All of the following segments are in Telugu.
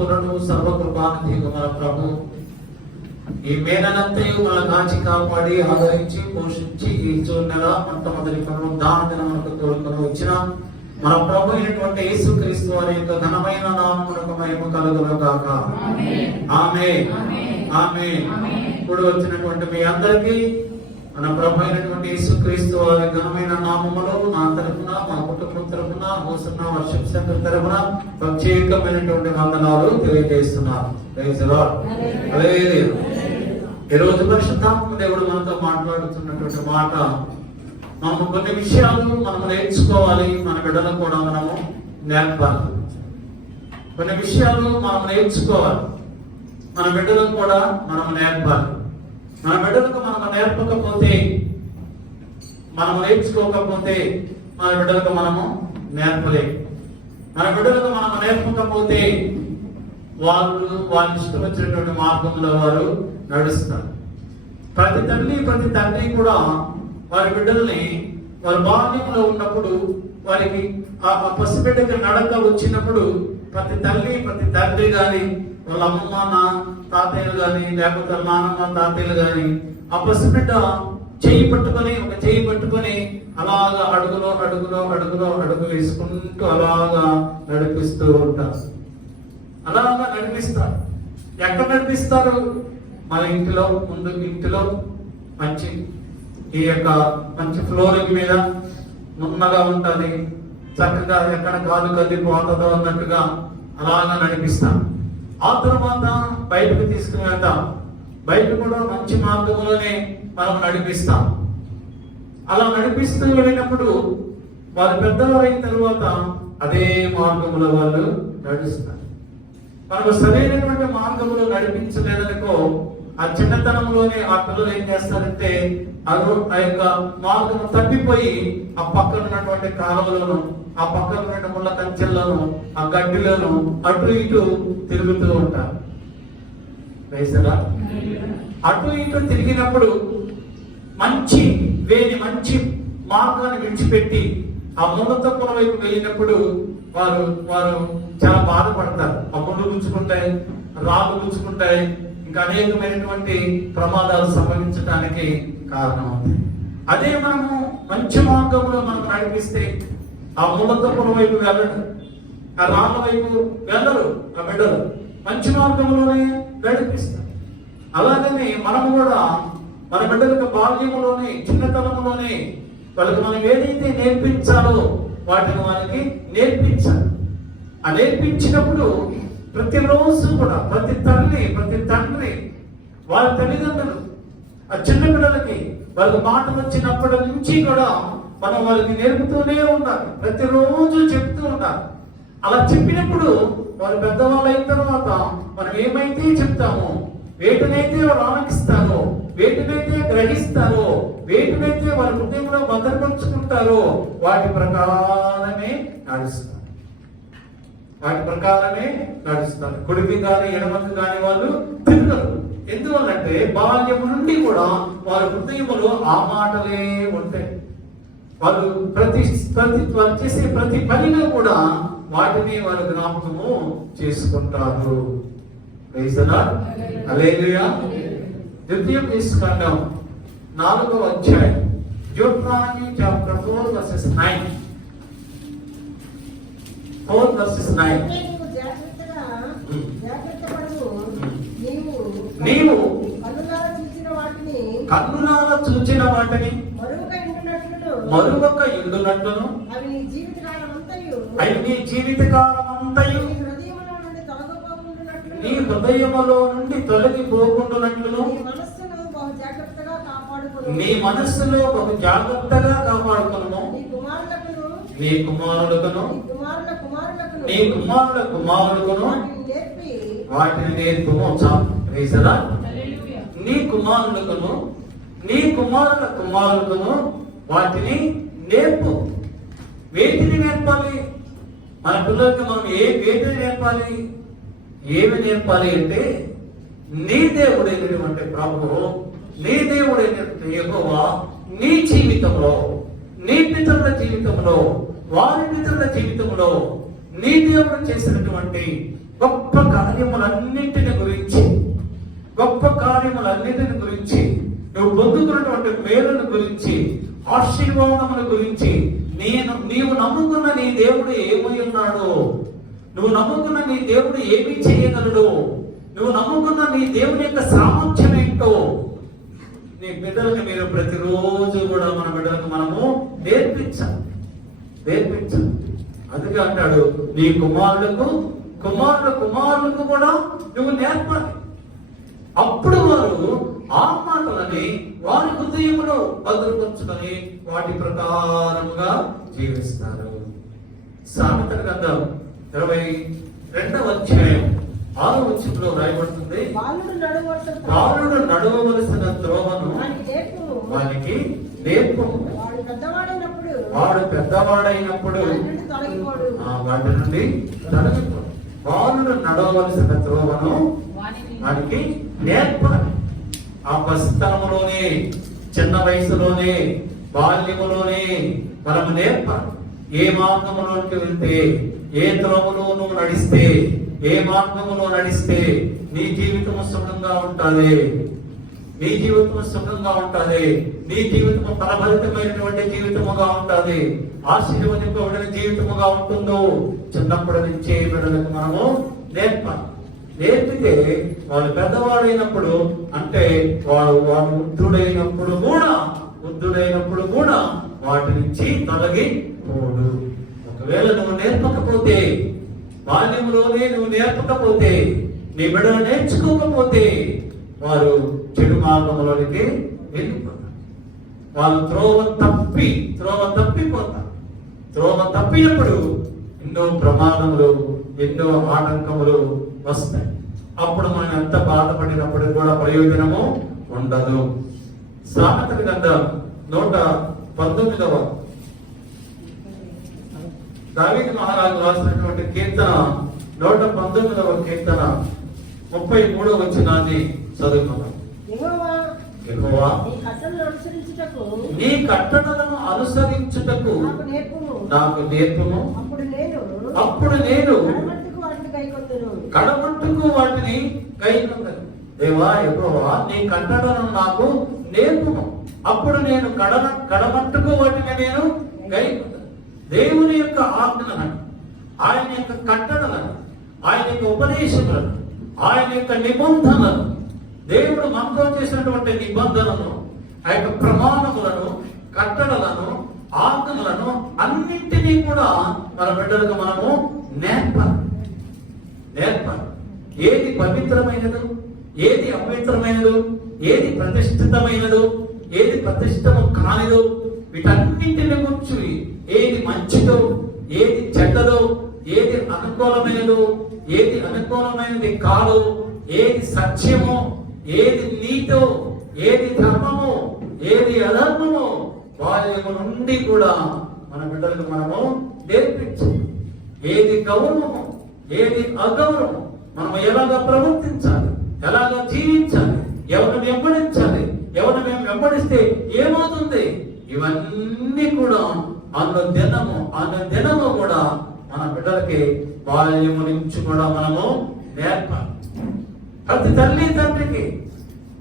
సంపూర్ణుడు సర్వకృపానిధి మన ప్రభు ఈ మేనంతయు మన కాచి కాపాడి ఆదరించి పోషించి ఈ నెల మొట్టమొదటి పునరుద్ధారణ మనకు తోడుకొని వచ్చిన మన ప్రభు అయినటువంటి యేసుక్రీస్తు వారి యొక్క ఘనమైన నామమునకు మహిమ కలుగును గాక. ఆమేన్. ఆమేన్. ఇప్పుడు వచ్చినటువంటి మీ అందరికీ మన ప్రభు అయినటువంటి యేసుక్రీస్తు వారి ఘనమైన నామములో నా తరఫున, మా కుటుంబం తరఫున, హోసన్నా వర్షిప్ సెంటర్ తరఫున ప్రత్యేకమైనటువంటి వందనాలు తెలియజేస్తున్నాను. Praise the Lord. హల్లెలూయా. ఈ రోజు పరిశుద్ధాత్మ దేవుడు మనతో మాట్లాడుతున్నటువంటి మాట, మనము కొన్ని విషయాలు మనం నేర్చుకోవాలి, మన బిడ్డలకు కూడా మనము నేర్పాలి. కొన్ని విషయాలు మనం నేర్చుకోవాలి, మన బిడ్డలకు కూడా మనం నేర్పాలి. మన బిడ్డలకు మనం నేర్పకపోతే, మనం నేర్చుకోకపోతే మన బిడ్డలకు మనము నేర్పలేము. మన బిడ్డలకు మనం నేర్పకపోతే వాళ్ళు ఇష్టం వచ్చినటువంటి మార్గంలో వారు నడుస్తారు. ప్రతి తల్లి ప్రతి తండ్రి కూడా వారి బిడ్డల్ని వారి బాల్యంలో ఉన్నప్పుడు, వారికి ఆ పసిబిడ్డకి నడక వచ్చినప్పుడు ప్రతి తల్లి ప్రతి తండ్రి కానీ, వాళ్ళ అమ్మమ్మ తాతయ్యలు కానీ, లేకపోతే నాన్నమ్మ తాతయ్యలు కానీ ఆ పసిబిడ్డ చేయి పట్టుకొని అలాగా అడుగు వేసుకుంటూ అలాగా నడిపిస్తూ ఉంటారు. అలాగా నడిపిస్తారు. ఎక్కడ నడిపిస్తారు? మన ఇంటిలో మంచి ఫ్లోరింగ్ మీద నున్నగా ఉంటుంది, చక్కగా ఎక్కడ కాలు కదిలిపోతుందో అన్నట్టుగా అలాగా నడిపిస్తాం. ఆ తర్వాత బయటకు తీసుకుని వెళ్తాం. బయట కూడా మంచి మార్గంలోనే మనం నడిపిస్తాం. అలా నడిపిస్తూ వెళ్ళినప్పుడు వారు పెద్దవారైన తర్వాత అదే మార్గంలో వాళ్ళు నడుస్తారు. మనకు సరైనటువంటి మార్గంలో నడిపించలేదనుకో, ఆ చిన్నతనంలోనే ఆ పిల్లలు ఏం చేస్తారంటే ఆ యొక్క మార్గం తప్పిపోయి ఆ పక్కన ఉన్నటువంటి కాలువలను, ఆ పక్కన ఉన్నటువంటి ముళ్ళ కంచెల్లోను, ఆ గడ్డిలోను అటు ఇటు తిరుగుతూ ఉంటారు. అటు ఇటు తిరిగినప్పుడు మంచి మార్గాన్ని విడిచిపెట్టి ఆ ముళ్ళతొక్కల వైపు వెళ్ళినప్పుడు వారు చాలా బాధపడతారు. ఆ ముళ్ళు గుచ్చుకుంటాయి, రాళ్ళు గుచ్చుకుంటాయి, ఇంకా అనేకమైనటువంటి ప్రమాదాలు సంభవించడానికి కారణం అవుతాయి. అదే మనము మంచి మార్గంలో మనం నడిపిస్తే ఆ ముళ్ళతొక్కల వైపు వెళ్ళరు, ఆ రాళ్ళ వైపు వెళ్ళరు. ఆ బిడ్డలు మంచి మార్గంలోనే నడిపిస్తారు. అలాగనే మనము కూడా మన బిడ్డలకు బాల్యంలోనే, చిన్నతనంలోనే వాళ్ళకి మనం ఏదైతే నేర్పించాలో వాటిని వాళ్ళకి నేర్పించాలి. ఆ నేర్పించినప్పుడు ప్రతిరోజు కూడా ప్రతి తల్లి ప్రతి తండ్రి వాళ్ళ తల్లిదండ్రులు ఆ చిన్న పిల్లలకి వాళ్ళకి మాటలు వచ్చినప్పటి నుంచి కూడా మనం వాళ్ళకి నేర్పుతూనే ఉండాలి, ప్రతిరోజు చెప్తూ ఉండాలి. అలా చెప్పినప్పుడు వారు పెద్దవాళ్ళు అయిన తర్వాత మనం ఏమైతే చెప్తామో, వేటినైతే వారు ఆనందిస్తారో, వేటినైతే గ్రహిస్తారో, వేటినైతే వారి హృదయంలో భద్రపరుచుకుంటారో వాటి ప్రకారమే నడుస్తారు. కుడికి కానీ ఎడమకి కానీ వాళ్ళు తిరగరు. ఎందువల్లంటే బాల్యం నుండి కూడా వారి హృదయంలో ఆ మాటలే ఉంటాయి. వాళ్ళు వారు చేసే ప్రతి పనిలో కూడా వాటిని వారు జ్ఞాపకము చేసుకుంటారు. హల్లెలూయా. ద్వితీయోపదేశకాండం 4వ అధ్యాయం, జ్యోత్రాణి చాప్టర్ 4 verses 9. నీవు కన్నులారా చూచిన వాటిని మరువక ఉండునట్లును అవి నీ జీవితకాలమంతయు నీ హృదయములో నుండి తొలగిపోకుండునట్లును నీ మనస్సులో బహు జాగ్రత్తగా కాపాడుకును. నీ కుమారులకును వాటిని నేర్పుము. నీ కుమారులకును నీ కుమారుల కుమారులకును వాటిని నేర్పు. వేటిని నేర్పాలి? మన పిల్లలకి మనం వేటిని నేర్పాలి? ఏమి నేర్పాలి అంటే, నీ దేవుడైనటువంటి ప్రభువు, నీ దేవుడైనటువంటి యెహోవా నీ జీవితంలో, నీ పితరుల జీవితంలో, వారి పితరుల జీవితంలో నీ దేవుడు చేసినటువంటి గొప్ప కార్యములన్నింటిని గురించి, గొప్ప కార్యములన్నింటిని గురించి, నువ్వు పొందుకున్నటువంటి మేలును గురించి, ఆశీర్వాదముల గురించి, నీవు నమ్ముకున్న నీ దేవుడు ఏమై ఉన్నాడో, నువ్వు నమ్ముకున్న నీ దేవుడు ఏమి చేయగలడు, నువ్వు నమ్ముకున్న నీ దేవుని యొక్క సామర్థ్యం ఏంటో నీ బిడ్డలకు మీరు ప్రతిరోజు కూడా మన బిడ్డలకు మనము నేర్పించాలి. అందుకే అంటాడు, నీ కుమారులకు కూడా నువ్వు నేర్పాలి. అప్పుడు వారు ఆ మాటలని వారి హృదయంలో భద్రపరుచుకొని వాటి ప్రకారముగా జీవిస్తారు. సామెతల గ్రంథం 22వ అధ్యాయం 6వ వచనంలో రాయబడుతుంది, బాలుడు నడవవలసిన త్రోవను వానికి నేర్పుము, వాడు పెద్దవాడైనప్పుడు వాటి నుండి తొలగిపోడు. బాలుడు నడవవలసిన త్రోవను వానికి నేర్పాలి. ఆ పసితనములోనే, చిన్న వయసులోనే, బాల్యములోనే మనము నేర్పాలి. ఏ మార్గములోకి వెళ్తే, ఏ త్రోవలో నువ్వు నడిస్తే, ఏ మార్గములో నడిస్తే నీ జీవితము సుఖంగా ఉంటుంది, నీ జీవితము సుఖంగా ఉంటుంది, నీ జీవితము ఫలభరితమైనటువంటి జీవితముగా ఉంటుంది, ఆశీర్వదింపబడిన జీవితముగా ఉంటుందో చిన్నప్పటి నుంచే బిడ్డలకు మనము నేర్పాలి. నేర్పితే వాళ్ళు పెద్దవాడైనప్పుడు, అంటే వాడు వృద్ధుడైనప్పుడు కూడా వాటి నుంచి తొలగిపోడు. ఒకవేళ నువ్వు నేర్పకపోతే, బాల్యంలోనే నువ్వు నేర్పకపోతే, నీ బిడ్డలు నేర్చుకోకపోతే వారు చెడు మార్గంలోనికి వెళ్ళిపోతారు. వాళ్ళు త్రోవ తప్పిపోతారు. త్రోవ తప్పినప్పుడు ఎన్నో ప్రమాదములు, ఎన్నో ఆటంకములు వస్తాయి. అప్పుడు మనం ఎంత బాధపడినప్పుడు కూడా ప్రయోజనము ఉండదు. సామెతల గ్రంథం 119వ దావీదు మహారాజు రాసినటువంటి కీర్తన 119వ కీర్తన 33వ వచనాన్ని చదువుకున్నాం. యెహోవా నీ కట్టడలను అనుసరించుటకు నాకు నేర్పుము, అప్పుడు నేను కడమట్టుకు వాటిని గైకొందును. దేవా యెహోవా నీ కట్టడలను నాకు నేర్పుము, అప్పుడు నేను కడమట్టుకు వాటిని నేను గైకొందును. దేవుని యొక్క ఆజ్ఞలను, ఆయన యొక్క కట్టడలను, ఆయన యొక్క ఉపదేశములను, ఆయన యొక్క నిబంధనలను, దేవుడు మనతో చేసినటువంటి నిబంధనలను, ఆ యొక్క ప్రమాణములను, కట్టడలను, ఆజ్ఞలను అన్నింటినీ కూడా మన బిడ్డలకు మనము నేర్పాలి. ఏది పవిత్రమైనదో, ఏది అపవిత్రమైనదో, ఏది ప్రతిష్ఠితమైనదో, ఏది ప్రతిష్టము కానిదో, వీటన్నింటిని గురించి ఏది మంచిదో, ఏది చెడ్డదో, ఏది అనుకూలమైనదో, ఏది అనుకూలమైనది కాదో, ఏది సత్యమో, ఏది నీతో, ఏది ధర్మమో, ఏది అధర్మమో బాల్యము నుండి కూడా మన బిడ్డలకు మనము నేర్పించాలి. ఏది గౌరవమో, ఏది అగౌరవమో, మనం ఎలాగా ప్రవర్తించాలి, ఎలాగా జీవించాలి, ఎవరిని వెంబడించాలి, ఎవరిని మేము వెంబడిస్తే ఏమవుతుంది, ఇవన్నీ కూడా దినము కూడా మన బిడ్డలకి బాల్యము నుంచి కూడా మనము నేర్పాలి. ప్రతి తల్లి తండ్రికి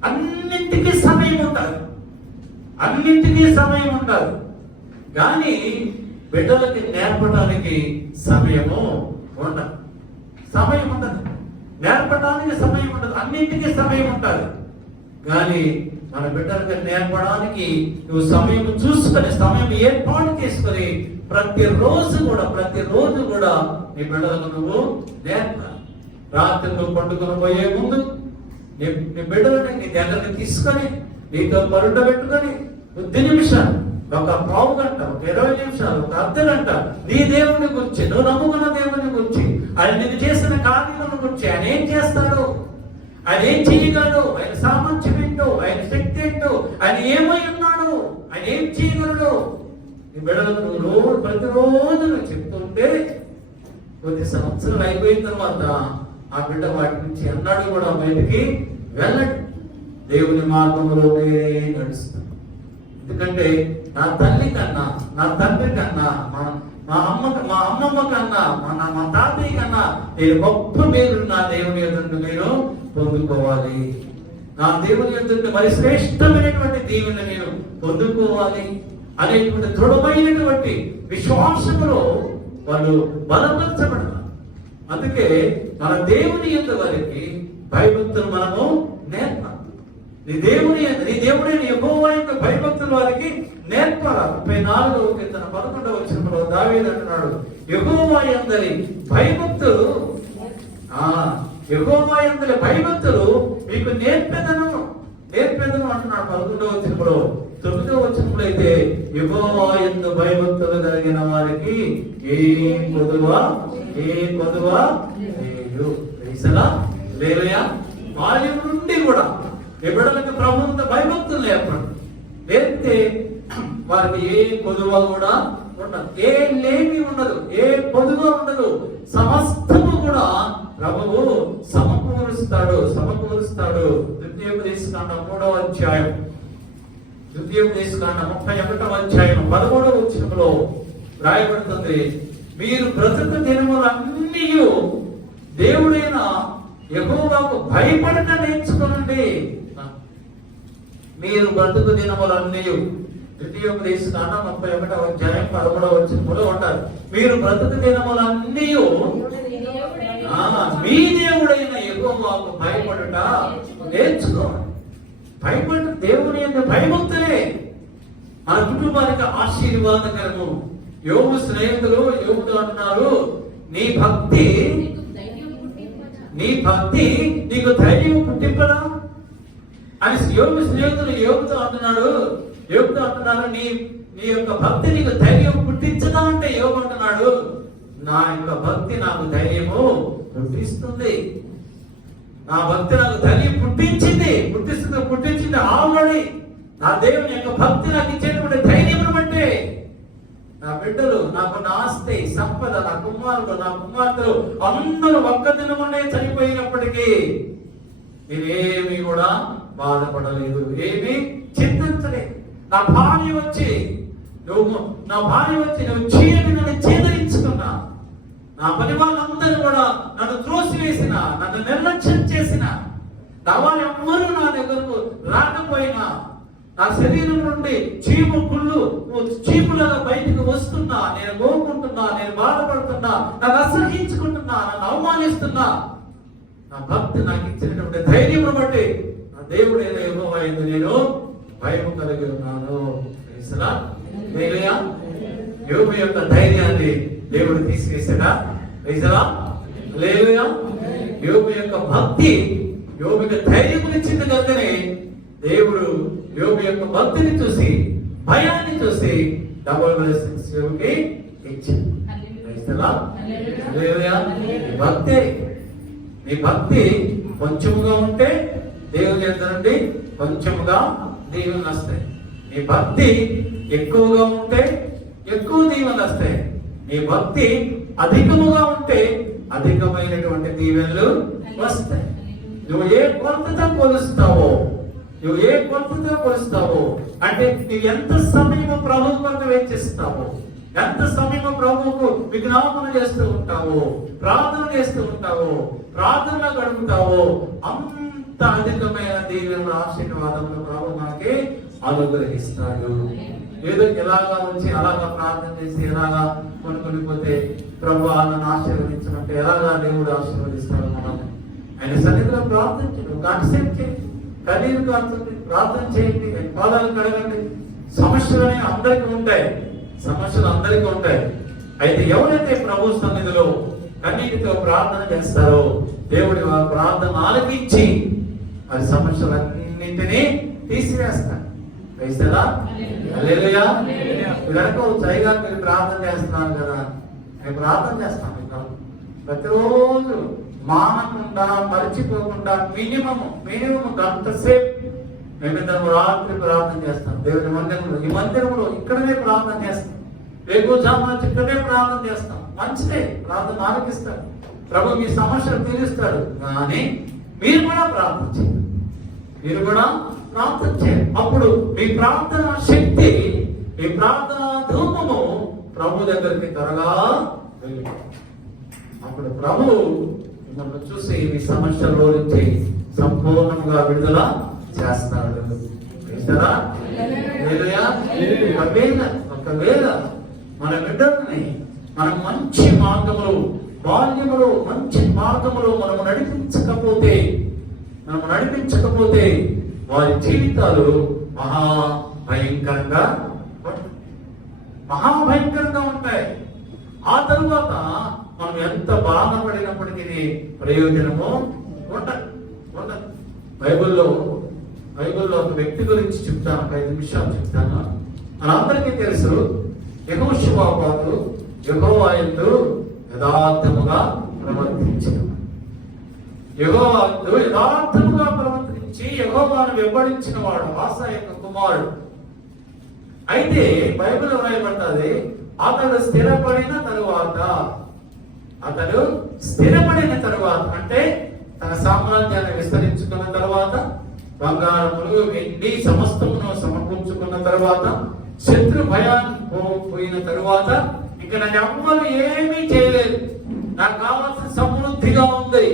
అన్నింటికీ సమయం ఉండాలి, కానీ బిడ్డలకి నేర్పడానికి సమయము ఉండదు. నేర్పడానికి సమయం ఉండదు, అన్నింటికీ సమయం ఉండాలి. కానీ మన బిడ్డలకి నేర్పడానికి నువ్వు సమయం చూసుకొని, సమయం ఏర్పాటు చేసుకొని ప్రతిరోజు కూడా నీ బిడ్డలకు నువ్వు నేర్పాలి. రాత్రి నువ్వు పండుకొని పోయే ముందు నీ బిడ్డలని నీ దగ్గరికి తీసుకొని నీతో పరుట పెట్టుకొని 10 నిమిషాలు, ఒక పావు గంట, ఒక 20 నిమిషాలు, ఒక అర్ధ గంట నీ దేవుని గురించి, నువ్వు నమ్ముకున్న దేవుని గురించి, ఆయన నీకు చేసిన కార్యముల గురించి, ఆయన ఏం చేస్తాడు, ఆయన ఏం చేయగలడు, ఆయన సామర్థ్యం ఏంటో, ఆయన శక్తి ఏంటో, ఆయన ఏమై ఉన్నాడు, ఆయన ఏం చేయగలడు, ఈ బిడ్డలకు నువ్వు ప్రతిరోజు చెప్తుంటే కొద్ది సంవత్సరాలు అయిపోయిన తర్వాత ఆ బిడ్డ వాటి నుంచి అన్నాడు కూడా బయటికి వెళ్ళడు, దేవుని మార్గంలోనే నడుస్తాడు. ఎందుకంటే నా తల్లి కన్నా, నా తండ్రి కన్నా, మా అమ్మమ్మ కన్నా మా తాతయ్య కన్నా నేను గొప్ప మేలు నా దేవుని యొద్ద నేను పొందుకోవాలి. నా దేవుని యొద్ద మరి శ్రేష్టమైనటువంటి దీవెన నేను పొందుకోవాలి అనేటువంటి దృఢమైనటువంటి విశ్వాసములో వాళ్ళు బలపరచబడాలి. అందుకే మన దేవుని యొద్ద వారికి భయభక్తులు మనము నేర్పాలి. నీ దేవుడైన యెహోవా యొక్క భయభక్తులు వారికి నేర్పాలి. 34వ కీర్తన 11వ వచనంలో దావీదు అంటున్నాడు, యెహోవా యందలి భయభక్తులు మీకు నేర్పెదను అంటున్నాడు 11వ వచనంలో. 9వ వచనంలో అయితే యెహోవా యందు భయభక్తులు కలిగిన వారికి ఏ కొదువ లేదు. లేవయ్యా, బాల్యం నుండి కూడా ఈ బిడ్డలకు ప్రభుత్వ భయభక్తులు లేకపోతే వారికి ఏ కొదువ కూడా ఉండదు, ఏ లేమి ఉండదు, ఏ పొదువ ఉండదు. సమస్తము కూడా ప్రభువు సమకూరుస్తాడు. 2 3వ అధ్యాయం 31వ అధ్యాయం 13వ వచనంలో రాయబడుతుంది, మీరు బ్రతుకు దినములన్నీ దేవుడైన యెహోవాకు భయపడట నేర్చుకోండి. మీరు బ్రతుకు దినములన్నీ 31వ అధ్యాయం 13వ వచనంలో ఉంటారు. మీరు బ్రతుకు దినములన్నీ మీ దేవుడైన యెహోవాకు భయపడట నేర్చుకోండి. భయపడ దేవుని యొక్క భయభక్తులే మన కుటుంబానికి ఆశీర్వాదకరము. యోగు స్నేహితులు యోగుతో అంటున్నారు, నీ భక్తి నీకు ధైర్యం పుట్టింపదా అని యోగు స్నేహితులు యోగుతో అంటున్నారు. నీ యొక్క భక్తి నీకు ధైర్యం పుట్టించదా అంటే యోగు అంటున్నాడు, నా యొక్క భక్తి నాకు ధైర్యము పుట్టిస్తుంది. నా భక్తి నాకు ధైర్యం పుట్టించింది ఆల్రెడీ. నా దేవుని యొక్క భక్తి నాకు ఇచ్చేటువంటి ధైర్యం బట్టే నా బిడ్డలు, నాకున్న ఆస్తి సంపద, నా కుమార్తెలు అందరూ ఒక్క దినమునే చనిపోయినప్పటికీ నేనేమి కూడా బాధపడలేదు, ఏమి చింతించలేదు. నా భార్య వచ్చి నువ్వు చేయని నన్ను చేదరించుకున్నా, నా పని వాళ్ళందరూ కూడా నన్ను త్రోసివేసిన, నన్ను నిర్లక్ష్యం చేసిన, నా వారు ఎవ్వరూ నా దగ్గరకు రాకపోయినా, నా శరీరం నుండి చీములుగా బయటకు వస్తున్నా, నేను కోరుకుంటున్నా, నేను బాధపడుతున్నా, నన్ను అసహించుకుంటున్నా, నన్ను అవమానిస్తున్నా, నా భక్తి నాకు ఇచ్చినటువంటి ధైర్యం బట్టి నా దేవుడైన యెహోవా యందు నేను భయము కలిగి ఉన్నాను. యోబు యొక్క ధైర్యాన్ని దేవుడు తీసివేశాడా? యోబు యొక్క భక్తి యోబుకి ధైర్యం ఇచ్చింది కనుకనే దేవుడు యోబు యొక్క భక్తిని చూసి, భయాన్ని చూసి డబుల్ బ్లెస్సింగ్స్ యోబుకి ఇచ్చింది. నీ భక్తి కొంచెముగా ఉంటే దేవుని యొక్క నుండి కొంచెముగా దీవెనలు వస్తాయి. నీ భక్తి ఎక్కువగా ఉంటే ఎక్కువ దీవెనలు వస్తాయి. నీ భక్తి అధికముగా ఉంటే అధికమైనటువంటి దీవెనలు వస్తాయి. నువ్వు ఏ కొలతతో కొలుస్తావో అంటే నువ్వు ఎంత సమయము ప్రభువు కొరకు వెచ్చిస్తావో, ఎంత సమయము ప్రభువుకు విజ్ఞాపన చేస్తూ ఉంటావో, ప్రార్థన చేస్తూ ఉంటావో, ప్రార్థనలో గడుపుతావో, అంత అధికమైన దీవెనలు ఆశీర్వాదములు ప్రభు మనకి అనుగ్రహిస్తాడు. ఏదో ఎలాగా వచ్చి అలాగా ప్రార్థన చేసి ఎలాగా కొనుక్కొనిపోతే ప్రభు నన్ను ఆశీర్వదించమంటే ఎలాగా దేవుడు ఆశీర్వదిస్తాడు? మనం ఆయన సన్నిధిలో ప్రార్థించండి, కాన్సెప్ట్ చేయండి, కన్నీరు కాల్చండి, ప్రార్థన చేయండి, పాదాలు కడగండి. సమస్యలు అందరికీ ఉంటాయి. అయితే ఎవరైతే ప్రభు సన్నిధిలో కన్నీటితో ప్రార్థన చేస్తారో దేవుడి వారి ప్రార్థన ఆలకించి వారి సమస్యలన్నింటినీ తీసివేస్తాడు. మీరు ప్రార్థన చేస్తున్నారు కదా, నేను ప్రార్థన చేస్తాను ప్రతిరోజు మానకుండా మర్చిపోకుండా మినిమం గంట సేపు మేమిద్దరం రాత్రి ప్రార్థన చేస్తాం. దేవుని మందిరంలో, ఈ మందిరంలో ఇక్కడనే ప్రార్థన చేస్తాం. రేపు జామాచి ఇక్కడే ప్రార్థన చేస్తాం. మంచిదే, ప్రార్థన ఆలకిస్తాడు ప్రభు, మీ సమస్యలు తీరుస్తాడు. కానీ మీరు కూడా ప్రార్థన చేయండి. అప్పుడు మీ ప్రార్థన శక్తి, మీ ప్రార్థన ధూమము ప్రభు దగ్గరికి త్వరగా వెళ్ళిపో. అప్పుడు ప్రభు మిమ్మల్ని చూసి మీ సమస్యల్లో నుంచి సంపూర్ణంగా విడుదల చేస్తాడు. చేస్తారా? ఒకవేళ మన బిడ్డల్ని మనం మంచి మార్గములు, బాల్యములు మంచి మార్గములు మనము నడిపించకపోతే వారి జీవితాలు మహాభయంకరంగా ఉంటాయి. ఆ తరువాత మనం ఎంత బాధపడినప్పటికీ ప్రయోజనము ఉండదు. బైబిల్లో ఒక వ్యక్తి గురించి చెప్తాను, 5 నిమిషాలు చెప్తాను. మనందరికీ తెలుసు, యెహోషువాపాతు యెహోవా యందు యథార్థముగా ప్రవర్తించి యెహోవాను వెంబడించిన వాడు ఆసా యొక్క కుమారుడు. అయితే బైబిల్ రాయబడ్డది, అతడు స్థిరపడిన తరువాత అంటే తన సామ్రాజ్యాన్ని విస్తరించుకున్న తర్వాత, బంగారములు వెండి సమస్తమును సమకూర్చుకున్న తర్వాత, శత్రు భయాన్ని పోయిన తరువాత, ఇంకా నన్ను ఎవ్వరు ఏమీ చేయలేదు, నాకు కావాల్సిన సమృద్ధిగా ఉంది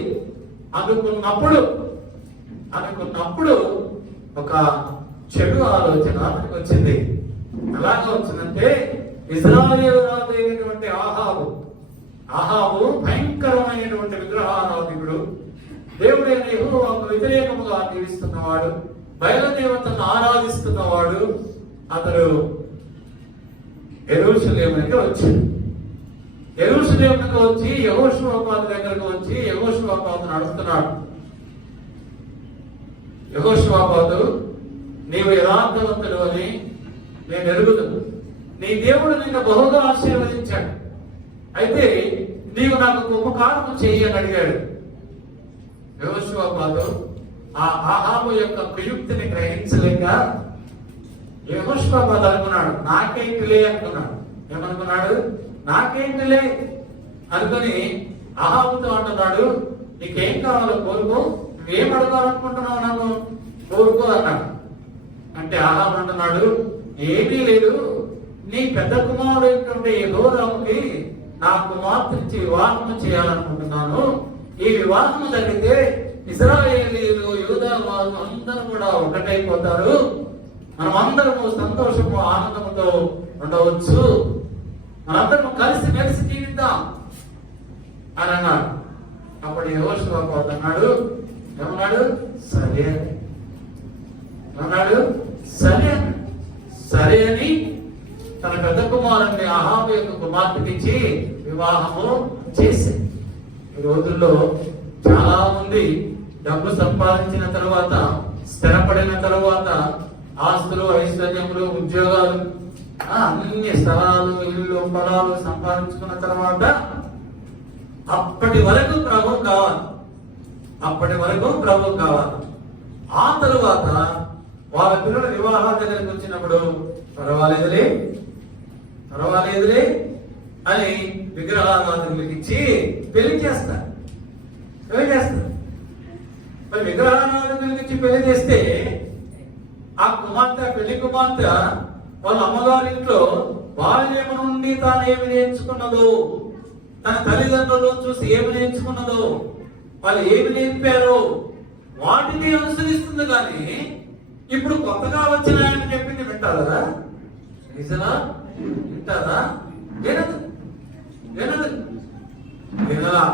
అనుకున్నప్పుడు ఒక చెడు ఆలోచన అతనికి వచ్చింది. ఎలాగా వచ్చిందంటే, ఇశ్రాయేలు రాజు అయినటువంటి ఆహాబు భయంకరమైనటువంటి విగ్రహారాధికుడు, దేవుడైన యెహోవాకు వ్యతిరేకముగా జీవిస్తున్నవాడు, బయలుదేవతను ఆరాధిస్తున్నవాడు. అతడు యెరూషలేముకి వచ్చాడు. యెరూషలేముకి వచ్చి యెహోషువాపాతు దగ్గరకు వచ్చి యెహోషువాపాతును అడుగుతున్నాడు. యెహోషువాపాతు, నీవు యథార్థవంతుడు అని నేను ఎరుగుతాను. నీ దేవుడు నిన్ను బహుగా ఆశీర్వదించాడు. అయితే నీవు నాకు ఉపకారము చెయ్యి అని అడిగాడు. యెహోషువాపాతు ఆ ఆహాబు యొక్క కుయుక్తిని గ్రహించలేక యెహోషువాపాతు అనుకున్నాడు, నాకేంటిలే అనుకున్నాడు. ఏమనుకున్నాడు? నాకేంటిలే అనుకుని ఆహాబుతో అంటున్నాడు, నీకేం కావాలో కోరుకో, నువ్వేం అడగాలనుకుంటున్నావు నన్ను కోరుకో అన్నాడు. అంటే ఆహాబు అంటున్నాడు, ఏమీ లేదు, నీ పెద్ద కుమారుడు యెహోరాముకి నా కుమార్తె వివాహం చేయాలనుకుంటున్నాను. ఈ వివాహం జరిగితే ఇశ్రాయేలీయులు, యూదా వారు అందరూ కూడా ఒకటైపోతారు, మనం అందరము సంతోషము ఆనందముతో ఉండవచ్చు, మనందరం కలిసి జీవిద్దాం అని అన్నాడు. అప్పుడు యెహోషువాపాతు అన్నాడు, ఏమన్నాడు? సరే అని తన పెద్ద కుమారుని ఆహాబు యొక్క కుమార్తెకిచ్చి వివాహము చేశాడు. ఈ రోజుల్లో చాలా మంది డబ్బు సంపాదించిన తర్వాత, స్థిరపడిన తర్వాత, ఆస్తులు, ఐశ్వర్యములు, ఉద్యోగాలు, అన్ని స్థలాలు, ఇల్లు, పొలాలు సంపాదించుకున్న తర్వాత అప్పటి వరకు ప్రభు కావాలి. ఆ తరువాత వాళ్ళ పిల్లల వివాహాల దగ్గరికి వచ్చినప్పుడు పర్వాలేదులే అని విగ్రహారాధనలకు ఇచ్చి పెళ్లి చేస్తారు. మరి విగ్రహారాధనలకు ఇచ్చి పెళ్లి చేస్తే ఆ పెళ్లి కుమార్తె వాళ్ళ అమ్మగారింట్లో బాల్యము నుండి తాను ఏమి నేర్చుకున్నదో, తన తల్లిదండ్రులు చూసి ఏమి నేర్చుకున్నదో, వాళ్ళు ఏమి నేర్పారో వాటిని అనుసరిస్తుంది. కానీ ఇప్పుడు కొత్తగా వచ్చినాయని చెప్పింది వింటారా? నిజమా? వింటారా? వినలా.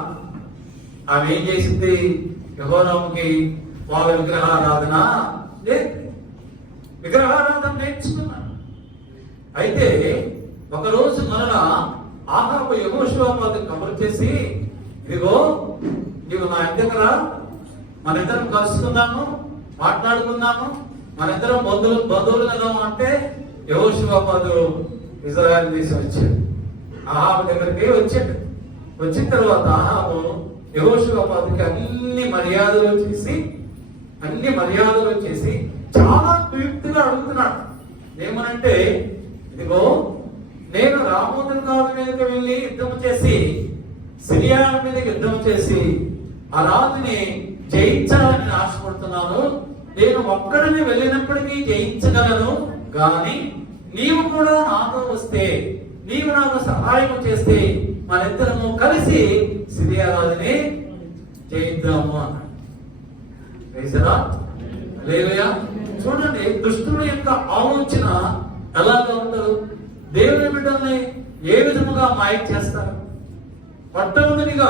ఆమె ఏం చేసింది? యెహోరాముకి వాళ్ళ విగ్రహారాధన నేర్చుకున్నాడు. అయితే ఒకరోజు మరలా ఆహాబు యెహోషువాపాతు కబురు చేసి, ఇదిగో నీవు నా ఇంటికి రా, మన ఇద్దరం కలుసుకుందాము, మాట్లాడుకుందాము, మన ఇద్దరం బంధువులు కదా అంటే యెహోషువాపాతు ఇశ్రాయేలు దేశం వచ్చాడు. ఆహాబు దగ్గరికి వచ్చాడు. వచ్చిన తర్వాత ఆహాబు యెహోషువాపాతుకి అన్ని మర్యాదలు చేసి చాలా కుయుక్తిగా అడుగుతున్నాడు. ఏమనంటే, ఇదిగో నేను రామోదర్ గారి మీదకి వెళ్ళి యుద్ధం చేసి, సిరియా మీదకి యుద్ధం చేసి ఆ రాజుని జయించాలని ఆశపడుతున్నాను. నేను ఒక్కడిని వెళ్ళినప్పటికీ జయించగలను, కానీ నీవు కూడా నాతో వస్తే నీవు నాకు సహాయం చేస్తే మనిద్దరము కలిసి సిరియా రాజుని జయిద్దాము అన్నాడు. వేసరా హల్లెలూయా. చూడండి, దుష్టుల యొక్క ఆలోచన ఎలాగా ఉండదు. దేవుని బిడ్డల్ని ఏ విధముగా మాయం చేస్తారు? మొట్టమొదటిగా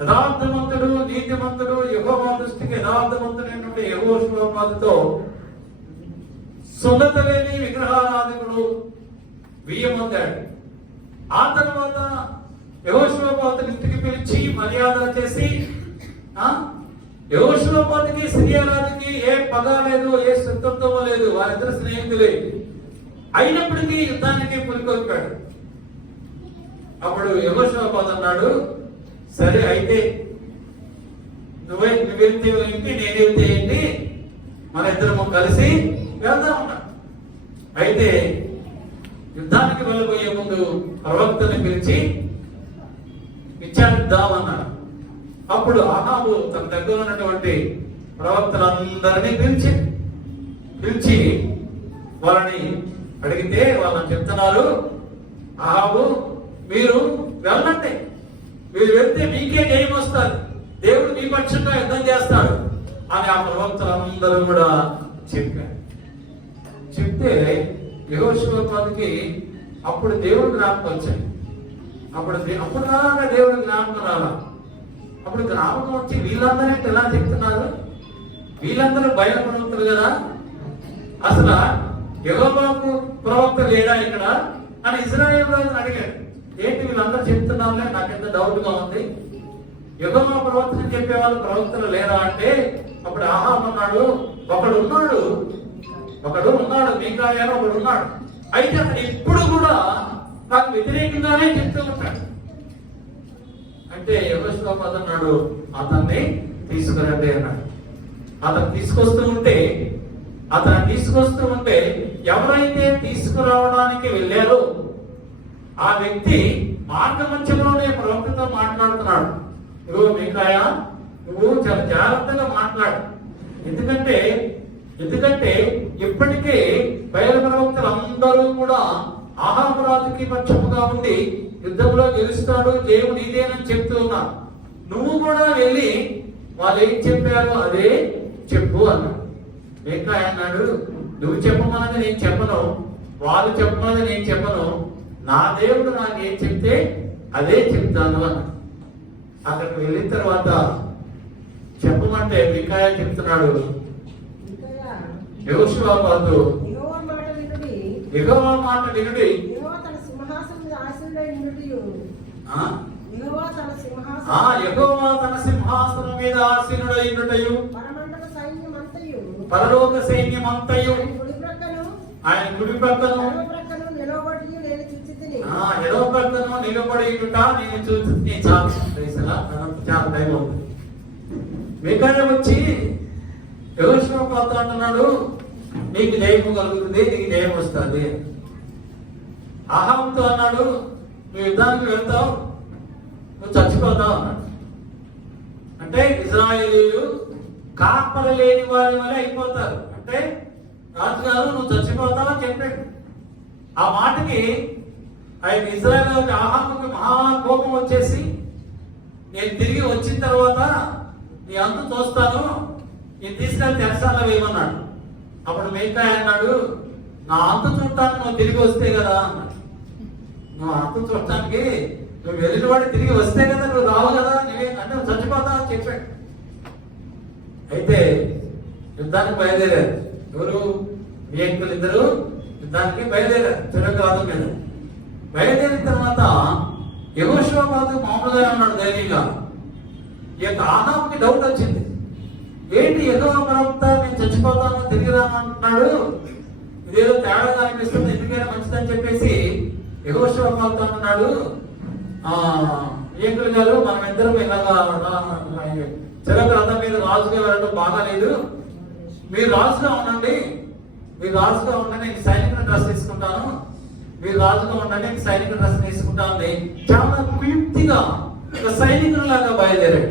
యథార్థవంతుడు, నీతిమంతుడు, యెహోవా దృష్టికి యథార్థవంతుడైనటువంటి యెహోషువతో సున్నత లేని విగ్రహారాధకుడు బియ్యమొందాడు. ఆ తర్వాత యెహోషువపాతుని ఇంటికి పిలిచి మర్యాద చేసి, యెహోషువపాతుకి సిరియా రాజుకి ఏ పగ లేదు, ఏ శత్రుత్వం లేదు, వారిద్దరు స్నేహితులే. అయినప్పటికీ యుద్ధానికి పురికొల్పాడు. అప్పుడు యెహోషువపాతు అన్నాడు, సరే అయితే నువ్వెళ్తే ఏంటి, నేనెళ్తే ఏంటి, మన ఇద్దరము కలిసి వెళ్దాం అన్నాడు. అయితే యుద్ధానికి వెళ్ళబోయే ముందు ప్రవక్తని పిలిచి విచారిద్దామన్నాడు. అప్పుడు అహాబు తన దగ్గర ఉన్నటువంటి ప్రవక్తలందరినీ పిలిచి వాళ్ళని అడిగితే వాళ్ళని చెప్తున్నారు, అహాబు మీరు వెళ్ళండి, మీరు వెళ్తే మీకే జయం వస్తారు, దేవుడు మీ పక్షంగా యుద్ధం చేస్తాడు అని ఆ ప్రవక్తలందరూ కూడా చెప్పారు. చెప్తే యెహోషువపాతుకి అప్పుడు దేవుడు జ్ఞాపకం వచ్చాయి. అప్పుడు రాగా దేవుడు జ్ఞాపకం రాలా. అప్పుడు జ్ఞాపకం వచ్చి వీళ్ళందరూ ఎలా చెప్తున్నారు, వీళ్ళందరూ బయట ప్రవక్తలు కదా, అసలు యెహోవాకు ప్రవక్త లేడా ఇక్కడ అని ఇశ్రాయేలు రాజుని అడిగాడు. ఏంటి వీళ్ళందరూ చెప్తున్నారులే, నాకెంత డౌట్ గా ఉంది, యెహోవా ప్రవక్తలు చెప్పే వాళ్ళు ప్రవక్తలు లేరా అంటే అప్పుడు అహాబు అన్నాడు, ఒకడు ఉన్నాడు మీకాయా అని ఒకడు ఉన్నాడు, అయితే అతను ఇప్పుడు కూడా నాకు వ్యతిరేకంగానే చెప్తూ ఉంటాడు. అంటే యెహోషువపాతు అన్నాడు, అతన్ని తీసుకురండి అన్నాడు. అతను తీసుకొస్తూ ఉంటే ఎవరైతే తీసుకురావడానికి వెళ్ళారో ఆ వ్యక్తి మార్గమధ్యంలోనే ప్రవక్తతో మాట్లాడుతున్నాడు. ఇదిగో మీకాయా, నువ్వు చాలా జాగ్రత్తగా మాట్లాడు, ఎందుకంటే ఇప్పటికే బయలు ప్రవక్తలు అందరూ కూడా అహాబు రాజుకి పక్షముగా ఉండి యుద్ధంలో గెలుస్తాడు, దేవుడు ఇదేనని చెప్తూ ఉన్నారు. నువ్వు కూడా వెళ్ళి వాళ్ళు ఏం చెప్పారో అదే చెప్పు అన్నాడు. మీకాయా అన్నాడు, నువ్వు చెప్పమన్నది నేను చెప్పను, వాళ్ళు చెప్పమన్నది నేను చెప్పను, నా దేవుడు నాకేం చెప్తే అదే చెప్తాను అన్నాడు. అక్కడికి వెళ్ళిన తర్వాత చెప్పమంటే మీకాయా చెప్తున్నాడు, యెహోషువపాతు యెహోవా మాట వినుడి, యెహోవా తన సింహాసనం మీద ఆసీనుడైనటయు పరలోక సైన్యమంతయు ఆయన కుడి ప్రక్కను ఎడవ ప్రక్కను నిలబడియుట నేను చూసి చాలా టైం అవుతుంది. మీకాయా వచ్చి యెహోషువపాతు అంటున్నాడు, నీకు జయం కలుగుతుంది, నీకు జయం వస్తుంది. అహాబుతో అన్నాడు, నువ్వు యుద్ధానికి వెళ్తావు, నువ్వు చచ్చిపోతావు అన్నాడు. అంటే ఇశ్రాయేలీయులు కాపలు లేని వారి వల్ల అయిపోతారు. అంటే రాజుగారు నువ్వు చచ్చిపోతావు అని చెప్పాడు. ఆ మాటకి ఆయన ఇశ్రాయేలు అహాబుకి మహా కోపం వచ్చేసి, నేను తిరిగి వచ్చిన తర్వాత నీ అంతు చూస్తాను, నేను తీసుకెళ్ళి తెరసాలలో వేయమన్నాడు. అప్పుడు మీకాయా అన్నాడు, నా అంతు చూడటానికి నువ్వు తిరిగి వస్తే కదా అన్నాడు. నువ్వు అంతు చూడటానికి నువ్వు వెళ్ళిన వాడు తిరిగి వస్తే కదా, నువ్వు రావు కదా, అంటే నువ్వు చచ్చిపోతావు అని చెప్పాడు. అయితే యుద్ధానికి బయలుదేరారు. ఎవరు? వ్యక్తులు ఇద్దరు యుద్ధానికి బయలుదేరారు చిరకాదు మీద. బయలుదేరిన తర్వాత యెహోషువపాతు మామూలుగా ఉన్నాడు ధైర్యంగా. ఈ యొక్క అహాబుకి డౌట్ వచ్చింది, ఏంటి యెహోవా ప్రవక్త నేను చచ్చిపోతాను తిరిగి రానంటున్నాడు, ఇదేదో తేడాగా అనిపిస్తుంది, ఎందుకైనా మంచిదని చెప్పేసి యెహోషువపాతు అంటున్నాడు, ఏకులు గారు మనం ఇద్దరం ఇలాగా చిరక రథం మీద రాజుగా వెళ్ళడం బాగాలేదు, మీరు రాజుగా ఉండండి, నేను సైనికుల డ్రెస్ తీసుకుంటాను, మీరు రాజుగా ఉండండి, నేను సైనికుల డ్రెస్ తీసుకుంటాను. చాలా కుయుక్తిగా ఒక సైనికునిలాగా బయలుదేరాడు.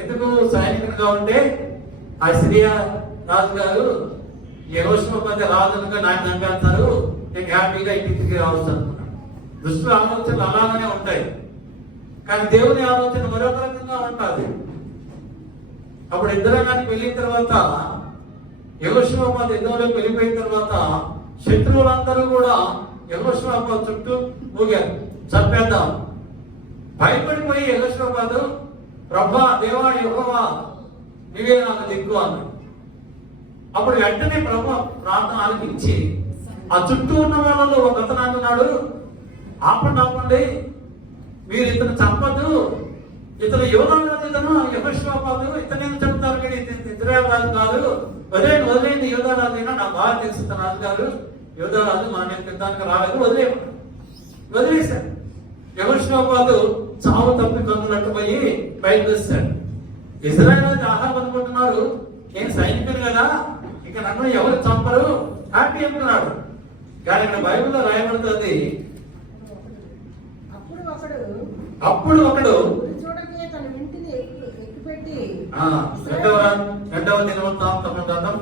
ఎందుకు సైనికునిగా ఉంటే ఆ సిరియా రాజుగారు యెహోషువపాతు రాజుగా నాకు చంపేస్తారు, నేను హ్యాపీగా ఇంటికి రావచ్చు అనుకున్నాను. దుష్టుల ఆలోచనలు అలాగనే ఉంటాయి, కానీ దేవుని ఆలోచన మరొక రకంగా ఉంటుంది. అప్పుడు ఇద్దరానికి వెళ్ళిన తర్వాత యెహోషువ యుద్ధంలోకి వెళ్ళిపోయిన తర్వాత శత్రువులందరూ కూడా యెహోషువ చుట్టూ ఊగారు, చంపేద్దాం. భయపడిపోయి యెహోషువ ప్రభా దేవా యెహోవా నీవే నాకు దిక్కు అన్నాడు. అప్పుడు వెంటనే ప్రభు ప్రార్థన ఆలకించి ఆ చుట్టూ ఉన్న వాళ్ళలో ఒక అతను అంటున్నాడు, ఆపండి, మీరు ఇతను చంపద్దు, ఇతను యోధారాజు, ఇతను యెహోషువ, ఇతను చెప్తారు, మీరు ఇజ్రాయేల్ రాజు కాదు, వదిలేండి యోధారాజు అయినా నాకు బాగా తెలుసు రాజు గారు, యోధారాజు మన యుద్ధానికి రాలేదు, వదిలేశాడు. యెహోషువ చావు తప్పి కన్నులట్టు పోయి బయటకు వస్తాడు. ఇజ్రాయేల్ రాజు ఆహాబ్ అనుకుంటున్నారు, నేను సైనికుడు కదా, ఇక నన్ను ఎవరు చంపరు, హ్యాపీ అనుకున్నాడు. కానీ ఇక్కడ బైబిల్లో రాయబడుతుంది, అప్పుడు ఒకడు రెండవ దినవృత్తాంతం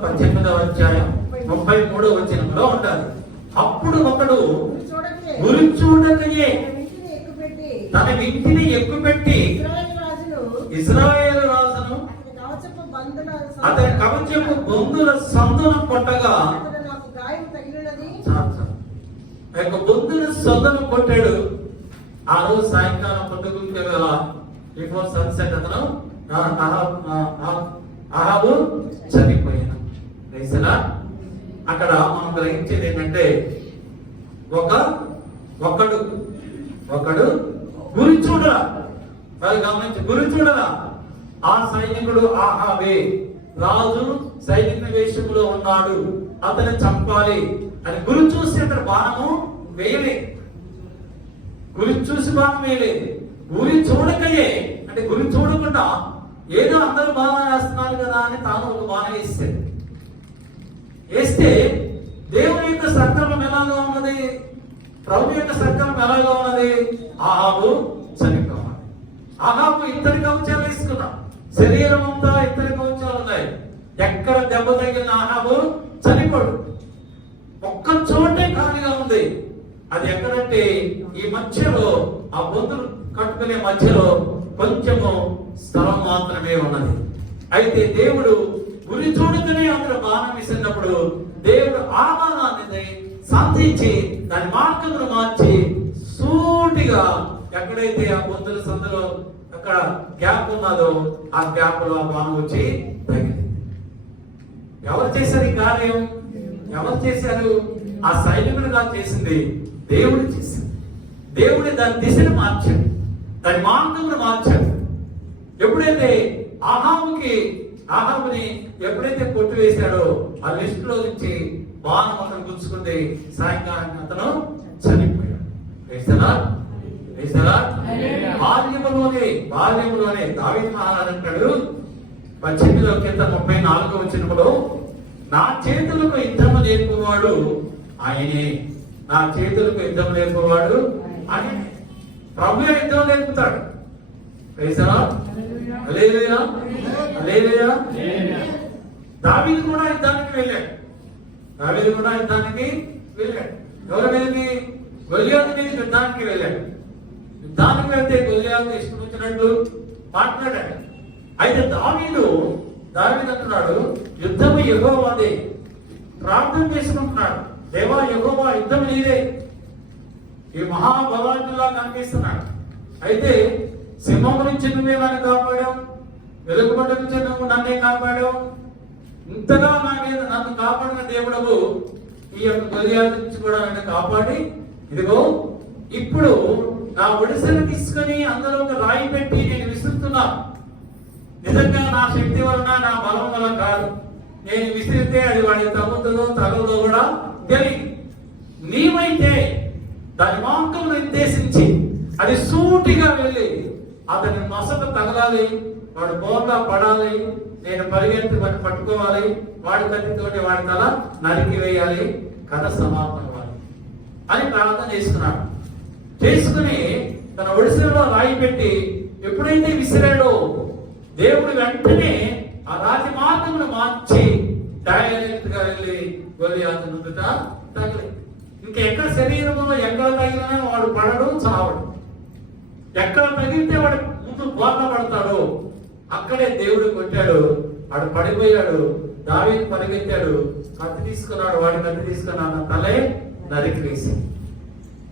18వ అధ్యాయం 33వ వచనంలో ఉంటారు. అప్పుడు ఒకడు గురి చూడకయే తన ఇంటిని ఎక్కుపెట్టి ఇశ్రాయేలు రాజును అతని కవచపు బొందుల సందున కొట్టగా బొందుల సందును కొట్టాడు. ఆ రోజు సాయంకాలం పొద్దుగుంటే వేళ బిఫోర్ సన్సెట్ అతను అహాబు చనిపోయిన. అక్కడ మనం గ్రహించేది ఏంటంటే ఒకడు గురి చూడరా, గమనించి గురి చూడరా, ఆ సైనికుడు ఆహాబే, రాజు సైనిక వేషంలో ఉన్నాడు, అతను చంపాలి అని గురి చూసి అతను బాణము వేయలే, గురి చూసి బాణం వేయలేదు. గురి చూడకయే అంటే గురి చూడకుండా ఏదో అందరూ బాణం వేస్తున్నారు కదా అని తాను ఒక బాణం వేస్తే దేవుని యొక్క సంకల్పం ఎలాగా ఉన్నది, ప్రభు యొక్క సంకల్పం ఎలాగా ఉన్నది, ఆహాబు చనిపోవాలి. ఆహాబు ఇద్దరి కవచాలు వేసుకున్నాడు, శరీరం అంతా ఇద్దరి కవచాలు ఉన్నాయి. ఎక్కడ దెబ్బ తగిలిన ఆహాబు చనిపోడు, ఒక్క చోటే ఖాళీగా ఉంది. అది ఎక్కడంటే ఈ మధ్యలో ఆ బొందులు కట్టుకునే మధ్యలో కొంచెము స్థలం మాత్రమే ఉన్నది. అయితే దేవుడు గురి చూడుకునే అక్కడ బాణం వేసినప్పుడు దేవుడు ఆ బాణాన్ని సంధించి దాని మార్గమును మార్చి సూటిగా ఎక్కడైతే ఆ బొందుల సందులో అక్కడ గ్యాప్ ఉన్నదో ఆ గ్యాప్ లో ఆ బాణం వచ్చి తగిలింది. ఎవరు చేశారు ఈ కార్యం? ఎవరు చేశారు? ఆ సైనికుడుగా చేసింది దేవుడు చేశాడు. దేవుడు దాని దిశను మార్చాడు, దాని మార్గమును మార్చాడు. ఎప్పుడైతే ఆహాబుని ఎప్పుడైతే కొట్టు వేశాడో ఆ లిస్ట్ లో నుంచి బాణం అతను గుచ్చుకుంది, సాయంకాలం అతను చనిపోయాడు. బాల్యములోనే దావీదు మహారాజు అంటాడు 18వ కీర్తన 34వ వచనములో, నా చేతులకు యుద్ధము నేర్పువాడు ఆయనే, నా చేతులకు యుద్ధం నేర్పువాడు ఆయనే. ప్రభు యుద్ధం నేర్పుతాడు. దావీదు కూడా యుద్ధానికి వెళ్ళాడు. ఎవరి మీదకి? గొల్లియాతు మీద యుద్ధానికి వెళ్ళాడు. యుద్ధానికి వెళ్తే గొల్లియాతు ఇష్టం వచ్చినట్టు మాట్లాడాడు. అయితే దావీదు అంటున్నాడు, యుద్ధము యెహోవాదే, ప్రార్థన చేసుకుంటున్నాడు, దేవా యెహోవా యుద్ధం నీదే. ఈ మహాబలాఢ్యులా కనిపిస్తున్నాడు. అయితే సింహం నుంచి నువ్వే నన్ను కాపాడావు, వెలుగుబండ నుంచి నువ్వు నన్నే కాపాడావు, ఇంతగా నన్ను కాపాడిన దేవుడవు ఈ యొక్క గొల్లియాతు నుంచి కూడా నన్ను కాపాడి, ఇదిగో ఇప్పుడు నా ఒడిసెలు తీసుకుని అందులో ఒక రాయి పెట్టి నేను విసురుతున్నా. నిజంగా నా శక్తి వలన నా బలం వల్ల కాదు, నేను విసిరితే అది వాడికి తగ్గుతుందో తగదో కూడా తెలియదు. నీవైతే దాని మార్గం నిర్దేశించి అది సూటిగా వెళ్ళి అతని నొసట తగలాలి, వాడు బోర్లా పడాలి, నేను పరిగెత్తి వాడిని పట్టుకోవాలి, వాడి కత్తితోటి వాడి తల నరికి వేయాలి, కథ సమాప్తం అని ప్రార్థన చేసుకున్నాడు. చేసుకుని తన ఒడిసెలో రాయి పెట్టి ఎప్పుడైతే విసిరాడో దేవుడు వెంటనే ఆ రాతి మార్గమును మార్చి డైరెక్ట్ గా వెళ్ళి గొల్లియాతు నుదుట తగిలి. ఎక్కడ శరీరంలో ఎక్కడ తగిలినా వాడు పడడు, చావడు. ఎక్కడ తగిలితే వాడు ముందు బోర్ల పడతాడు. అక్కడే దేవుడు కొట్టాడు, వాడు పడిపోయాడు. దావీదు పరిగెత్తాడు, కత్తి తీసుకున్నాడు, వాడి కత్తి తీసుకున్నాడు, తలే నరికి వేసి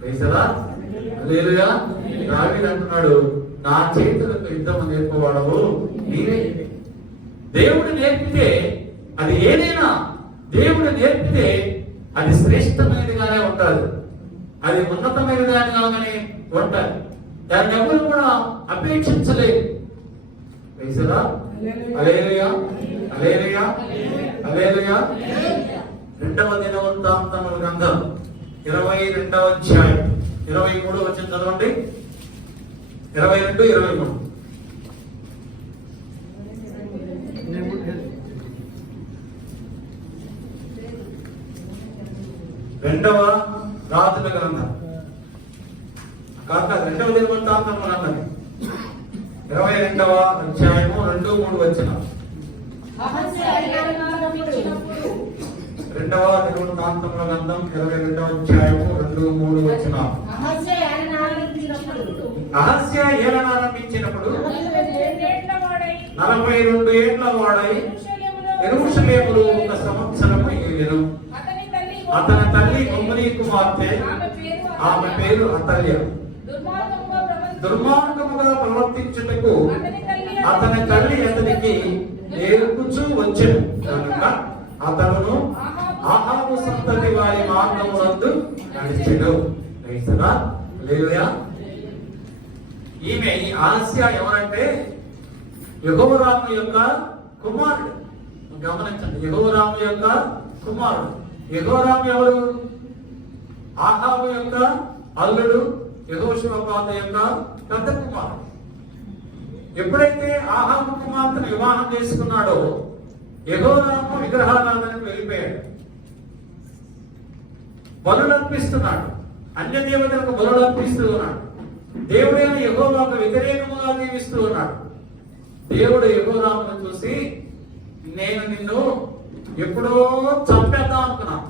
వేసరా. హల్లెలూయా. దావీదు అంటున్నాడు, నా చేతులకు యుద్ధము నేర్పవాడవు నీవే. దేవుడు నేర్పితే అది ఏదైనా దేవుడు నేర్పితే అది శ్రేష్టమైనదిగానే ఉంటుంది, అది ఉన్నతమైనదిగానే ఉంటుంది. దాన్ని ఎవరు కూడా అపేక్షించలేదు. వేసరా. హల్లెలూయా, హల్లెలూయా, హల్లెలూయా. 2వ దినవృత్తాంతముల గ్రంథం 22వ అధ్యాయం 23 వచనం చదవండి. 22, 23. రెండవ రాజుల గ్రంథం కాక 2వ దినవృత్తాంతముల గ్రంథం 22వ అధ్యాయము 2, 3 వచనం. 2వ దినవృత్తాంతముల గ్రంథం 22వ అధ్యాయము 2, 3 వచనం. అహస్య ఏలనారంభించినప్పుడు 42 ఏళ్ల వాడై యెరూషలేములో 1 సంవత్సరము ఏలెను. అతని తల్లి ఒమ్రీ కుమార్తె, ఆమె పేరు అతల్య. దుర్మార్గముగా ప్రవర్తించుటకు అతని తల్లి అతనికి నేర్పుచూ వచ్చెను కనుక అతను ఆహాబు సంతతి వారి మార్గములందు నడిచెను. హల్లెలూయా. ఈమె అహస్య ఎవరంటే యెహోరాము యొక్క కుమారుడు. గమనించండి, యెహోరాము యొక్క కుమారుడు. యెహోరాము ఎవరు? ఆహాబు యొక్క అల్లుడు, యెహోషాపాతు యొక్క పెద్ద కుమారుడు. ఎప్పుడైతే ఆహాబు కుమార్తెను వివాహం చేసుకున్నాడో యెహోరాము విగ్రహారాధనకు వెళ్ళిపోయాడు. బలులు అర్పిస్తున్నాడు, అన్య దేవతలకు బలులు అర్పిస్తూ ఉన్నాడు. దేవుడైన యెహోవాకు వ్యతిరేకముగా జీవిస్తూ ఉన్నాడు. దేవుడు యెహోరామును చూసి, నేను నిన్ను ఎప్పుడో చంపేద్దాం అనుకున్నాను,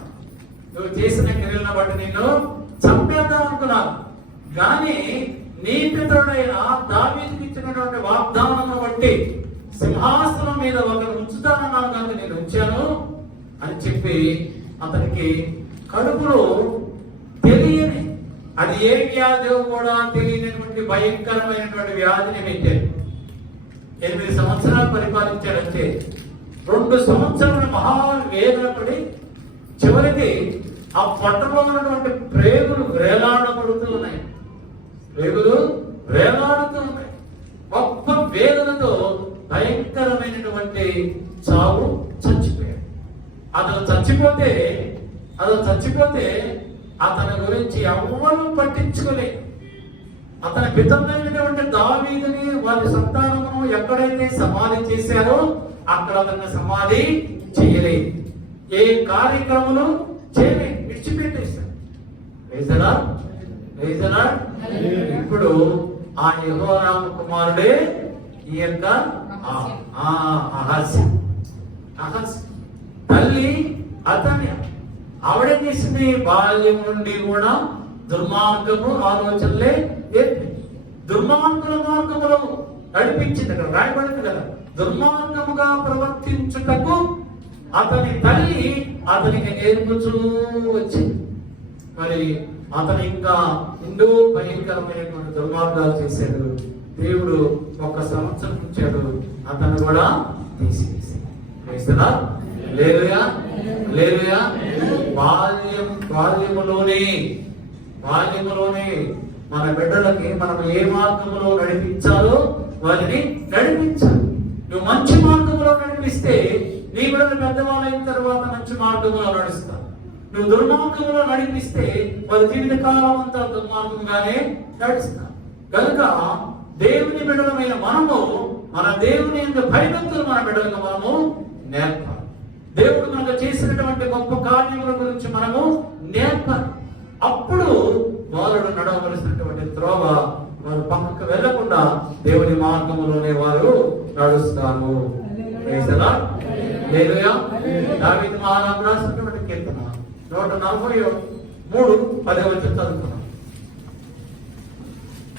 నువ్వు చేసిన క్రియలను బట్టి నిన్ను చంపేద్దాం అనుకున్నాను, కానీ నీ పితరుడైన దావీదుకి ఇచ్చినటువంటి వాగ్దానం బట్టి సింహాసనం మీద ఒకరు ఉంచుతానన్నాను కనుక నేను ఉంచాను అని చెప్పి అతనికి కడుపులో తెలియని, అది ఏ వ్యాధి కూడా తెలియనటువంటి భయంకరమైనటువంటి వ్యాధిని పెట్టాడు. 8 సంవత్సరాలు పరిపాలించాడంటే 2 సంవత్సరాలు మహా వేదన పడి చివరికి ఆ పొట్టలో ఉన్నటువంటి ప్రేగులు వేలాడబడుతూ ఉన్నాయి. ప్రేగులు వేలాడుతూ ఉన్నాయి. గొప్ప వేదనతో భయంకరమైనటువంటి చావు చచ్చిపోయాడు. అతను చచ్చిపోతే అతని గురించి ఎవరు పట్టించుకోలేదు. అతని పితరులైనటువంటి దావీదుని వారి సంతానమును ఎక్కడైతే సమాధి చేశారో అక్కడ అతన్ని సమాధి చేయలేదు. ఏ కార్యక్రమాలు చేయలేదు, విడిచిపెట్టేశారు. ఇప్పుడు ఆ యెహోరాము కుమారుడే ఈ యొక్క అహస్య. తల్లి అతని ఆవిడేం చేసింది? బాల్యం నుండి కూడా దుర్మార్గము ఆలోచనలే దుర్మార్గుల మార్గములో నడిపించింది. అక్కడ రాయబడింది కదా, దుర్మార్గముగా ప్రవర్తించుటకు అతని తల్లి అతనికి నేర్పుచూ వచ్చింది. మరి అతను ఇంకా ఎన్నో భయంకరమైనటువంటి దుర్మార్గాలు చేశాడు. దేవుడు 1 సంవత్సరం ఉంచాడు, అతను కూడా తీసివేశాడు. బాల్యములోనే మన బిడ్డలకి మనం ఏ మార్గంలో నడిపించాలో వారిని నడిపించాలి. నువ్వు మంచి మార్గంలో నడిపిస్తే నీ బిడ్డలు పెద్దవాళ్ళైన తర్వాత మంచి మార్గంలో నడుస్తారు. నువ్వు దుర్మార్గంలో నడిపిస్తే వారి జీవితకాలం అంతా దుర్మార్గంగానే నడుస్తారు. కనుక దేవుని బిడ్డలమైన మనము మన దేవుని యొక్క భయభక్తులు మన బిడ్డలకు మనము నేర్పాలి. దేవుడు మనకు చేసినటువంటి గొప్ప కార్యముల గురించి మనము నేర్పాలి. అప్పుడు వారు నడవవలసినటువంటి త్రోవ వారు పక్కకు వెళ్లకుండా దేవుని మార్గంలోనే వారు నడుస్తారు. దావీదు మహారాజు రాసినటువంటి కీర్తన 140 3:10 చదువుకున్నాం.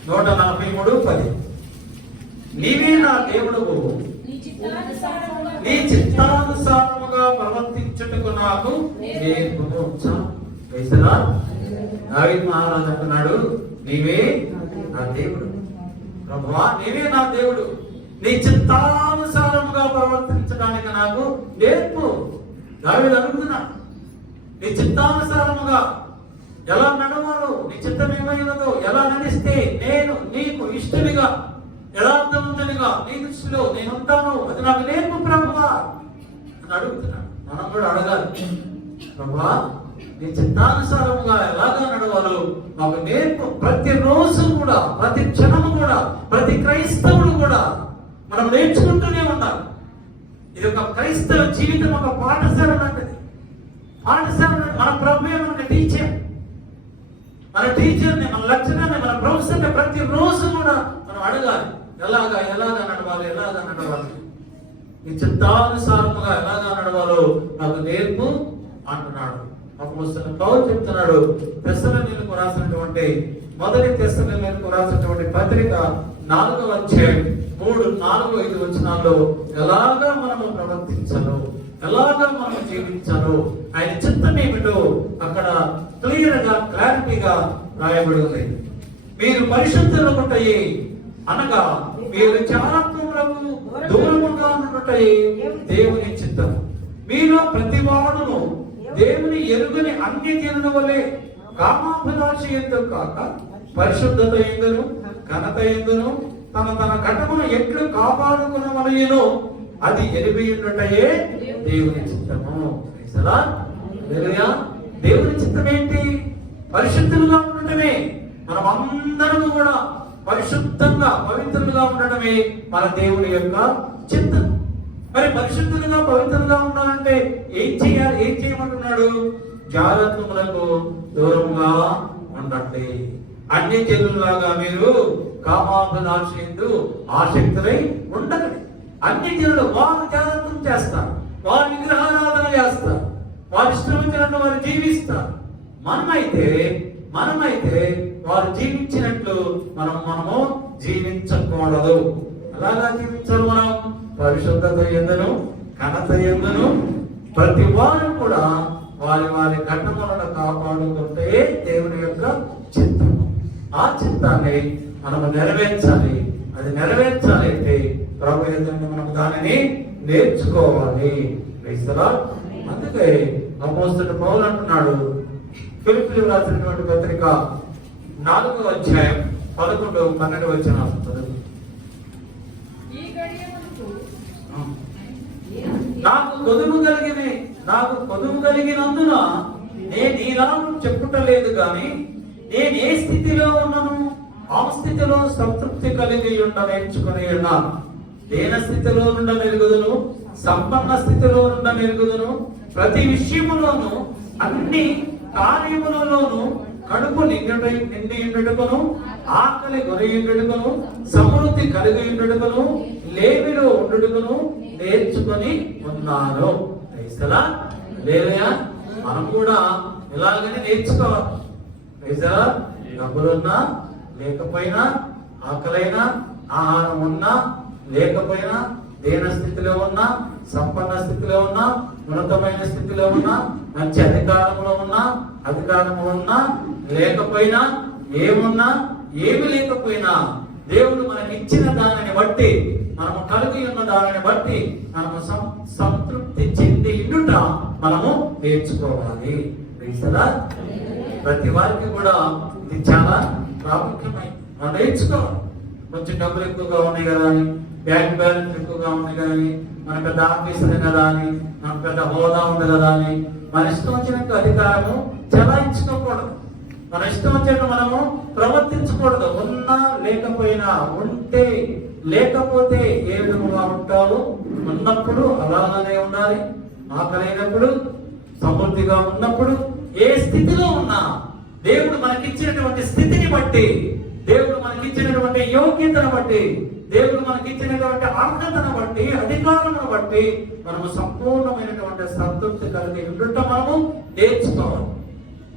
143:10. నీవే నా దేవుడవు, నీ చిత్తానుసారముగా ప్రవర్తించుటకు నాకు నేర్పుము. దావీదు మహారాజు అంటున్నాడు, నీవే నా దేవుడు ప్రభువా, నీవే నా దేవుడు, నీ చిత్తానుసారముగా ప్రవర్తించడానికి నాకు నేర్పు. దావీదు అడుగుతున్నా, నీ చిత్తానుసారముగా ఎలా నడవాలో, నీ చిత్తం ఏమైనదో, ఎలా నడిస్తే నేను నీకు ఇష్టడిగా యథార్థవంతునిగా నీ దృష్టిలో నేను ఉంటాను, అది నాకు నేర్పు ప్రభువా అని అడుగుతున్నాను. మనం కూడా అడగాలి, ప్రభువా నీ చిత్తానుసారముగా ఎలాగా నడవాలో మాకు నేర్పు. ప్రతిరోజు కూడా, ప్రతి క్షణము కూడా, ప్రతి క్రైస్తవుడు కూడా మనం నేర్చుకుంటూనే ఉండాలి. ఇది ఒక క్రైస్తవ జీవితం, ఒక పాఠశాల లాంటిది. పాఠశాల మన ప్రభువే మనకు టీచర్, మన టీచర్ని, మన లెక్చరర్ని, మన ప్రొఫెసర్ని ప్రతిరోజు కూడా మనం అడగాలి, ఎలాగా నడవాలి, ఎలాగా నడవాలి, ఈ చిత్తానుసారముగా ఎలాగా నడవాలో నాకు నేర్పు అంటున్నాడు. అపోస్తలుడైన పౌలు చెప్తున్నాడు, తెస్సలోనికీయులకు రాసినటువంటి మొదటి తెస్సలోనికీయులకు రాసినటువంటి పత్రిక 4వ అధ్యాయం 3, 4, 5 వచనాల్లో ఎలాగా మనము ప్రవర్తించాలో, ఎలాగా మనం జీవించాలో, ఆయన చిత్తం ఏమిటో అక్కడ క్లియర్ గా, క్లారిటీగా రాయబడి ఉంది. మీరు పరిశుద్ధులగుటయే అనగా మీరు జారత్వములకు దూరముగా ఉండుటయే దేవుని చిత్తం. మీలో ప్రతివాడును దేవుని ఎరుగని అన్య జనుల వలె కామాభిలాష ఎందుకు కాక పరిశుద్ధత ఎందును ఘనత ఎందును తన ఘటమును ఎట్లు కాపాడుకునవలెనో అది ఎరిగియుండుటయే దేవుని చిత్తము. దేవుని చిత్తం ఏంటి? పరిశుద్ధులుగా ఉండటమే. మనం అందరము కూడా పరిశుద్ధంగా, పవిత్రులుగా ఉండటమే మన దేవుని యొక్క చిత్తం. మరి పరిశుద్ధులుగా, పవిత్రంగా ఉండాలంటే ఏం చేయాలి? ఏం చేయమంటున్నాడు? జారత్వములకు దూరంగా ఉండండి. అన్య జనులాగా మీరు కామాభిలాషయందు ఆసక్తులై ఉండకండి. అన్య జనులు వారు జాగ్రత్తం చేస్తారు, వారు విగ్రహారాధన చేస్తారు, వారు ఇష్టం వచ్చినట్టు వారు జీవిస్తారు. మనమైతే వారు జీవించినట్లు మనము జీవించకూడదు. అలాగా జీవించాలి. మనం పరిశుద్ధత ఎందును ఘనత ఎందును ప్రతి వారు కూడా వారి ఘటములను కాపాడుకుంటే దేవుని యొక్క చిత్తము. ఆ చిత్తాన్ని మనము నెరవేర్చాలి. అది నెరవేర్చాలి అంటే ప్రభు యందు మనం దానిని నేర్చుకోవాలి. అందుకే అపోస్తలుడైన పౌలు అంటున్నాడు, ఫిలిప్పీయులకు రాసినటువంటి పత్రిక 4వ అధ్యాయం 11, 12 వచనాలు చదువు. నాకు కొదువు కలిగినందున నేను ఈలాగ చెప్పుటలేదు గాని నేను ఏ స్థితిలో ఉన్నాను ఆ స్థితిలో సంతృప్తి కలిగి నేర్చుకుని ఉన్నాను. దేన స్థితిలో నెరుగుదును, సంపన్న స్థితిలో నెరుగుదును. ప్రతి విషయములోను, అన్ని కార్యములలోను కడుపు నిండియుండుటకును, ఆకలి గొరయుండుటకును, సమృద్ధి కలిగి ఉండుటకును, లేమిలో ఉండుటకును నేర్చుకొని ఉన్నాను. మనం కూడా ఇలాగనే నేర్చుకోవాలి. డబ్బులున్నా లేకపోయినా, ఆకలైనా, ఆహారం ఉన్నా లేకపోయినా, దేన స్థితిలో ఉన్నా, సంపన్న స్థితిలో ఉన్నా, ఉన్నతమైన స్థితిలో ఉన్నా, మంచి అధికారంలో ఉన్నా, అధికారము ఉన్నా లేకపోయినా, ఏమి లేకపోయినా దేవుడు మనకి ఇచ్చిన దానిని బట్టి, మనము కలిగి ఉన్న దానిని బట్టి మనము సంతృప్తి చెంది ఉండుట మనము నేర్చుకోవాలి. ప్రతి వారికి కూడా ఇది చాలా ప్రాముఖ్యమైనది. మనం నేర్చుకోవాలి. కొంచెం డబ్బులు ఎక్కువగా ఉన్నాయి కదా అని, బ్యాంక్ బ్యాలెన్స్ ఎక్కువగా ఉంది కదా అని, మన పెద్ద ఆఫీసర్ కదా అని, మన పెద్ద హోదా ఉంది కదా అని మన ఇష్టం వచ్చినట్టు అధికారము చలాయించుకోకూడదు. మన ఇష్టం వచ్చినట్టు మనము ప్రవర్తించకూడదు. ఉన్నా లేకపోయినా, ఉంటే లేకపోతే ఏ విధముగా ఉంటావు, ఉన్నప్పుడు అలానే ఉండాలి, ఆకలైనప్పుడు, సమృద్ధిగా ఉన్నప్పుడు, ఏ స్థితిలో ఉన్నా దేవుడు మనకిచ్చినటువంటి స్థితిని బట్టి, దేవుడు మనకిచ్చినటువంటి యోగ్యతను బట్టి, దేవుడు మనకిచ్చినటువంటి అర్హతను బట్టి, అధికారమును బట్టి మనము సంపూర్ణమైనటువంటి సంతృప్తి కలిగి ఉండటం మనము నేర్చుకోవాలి.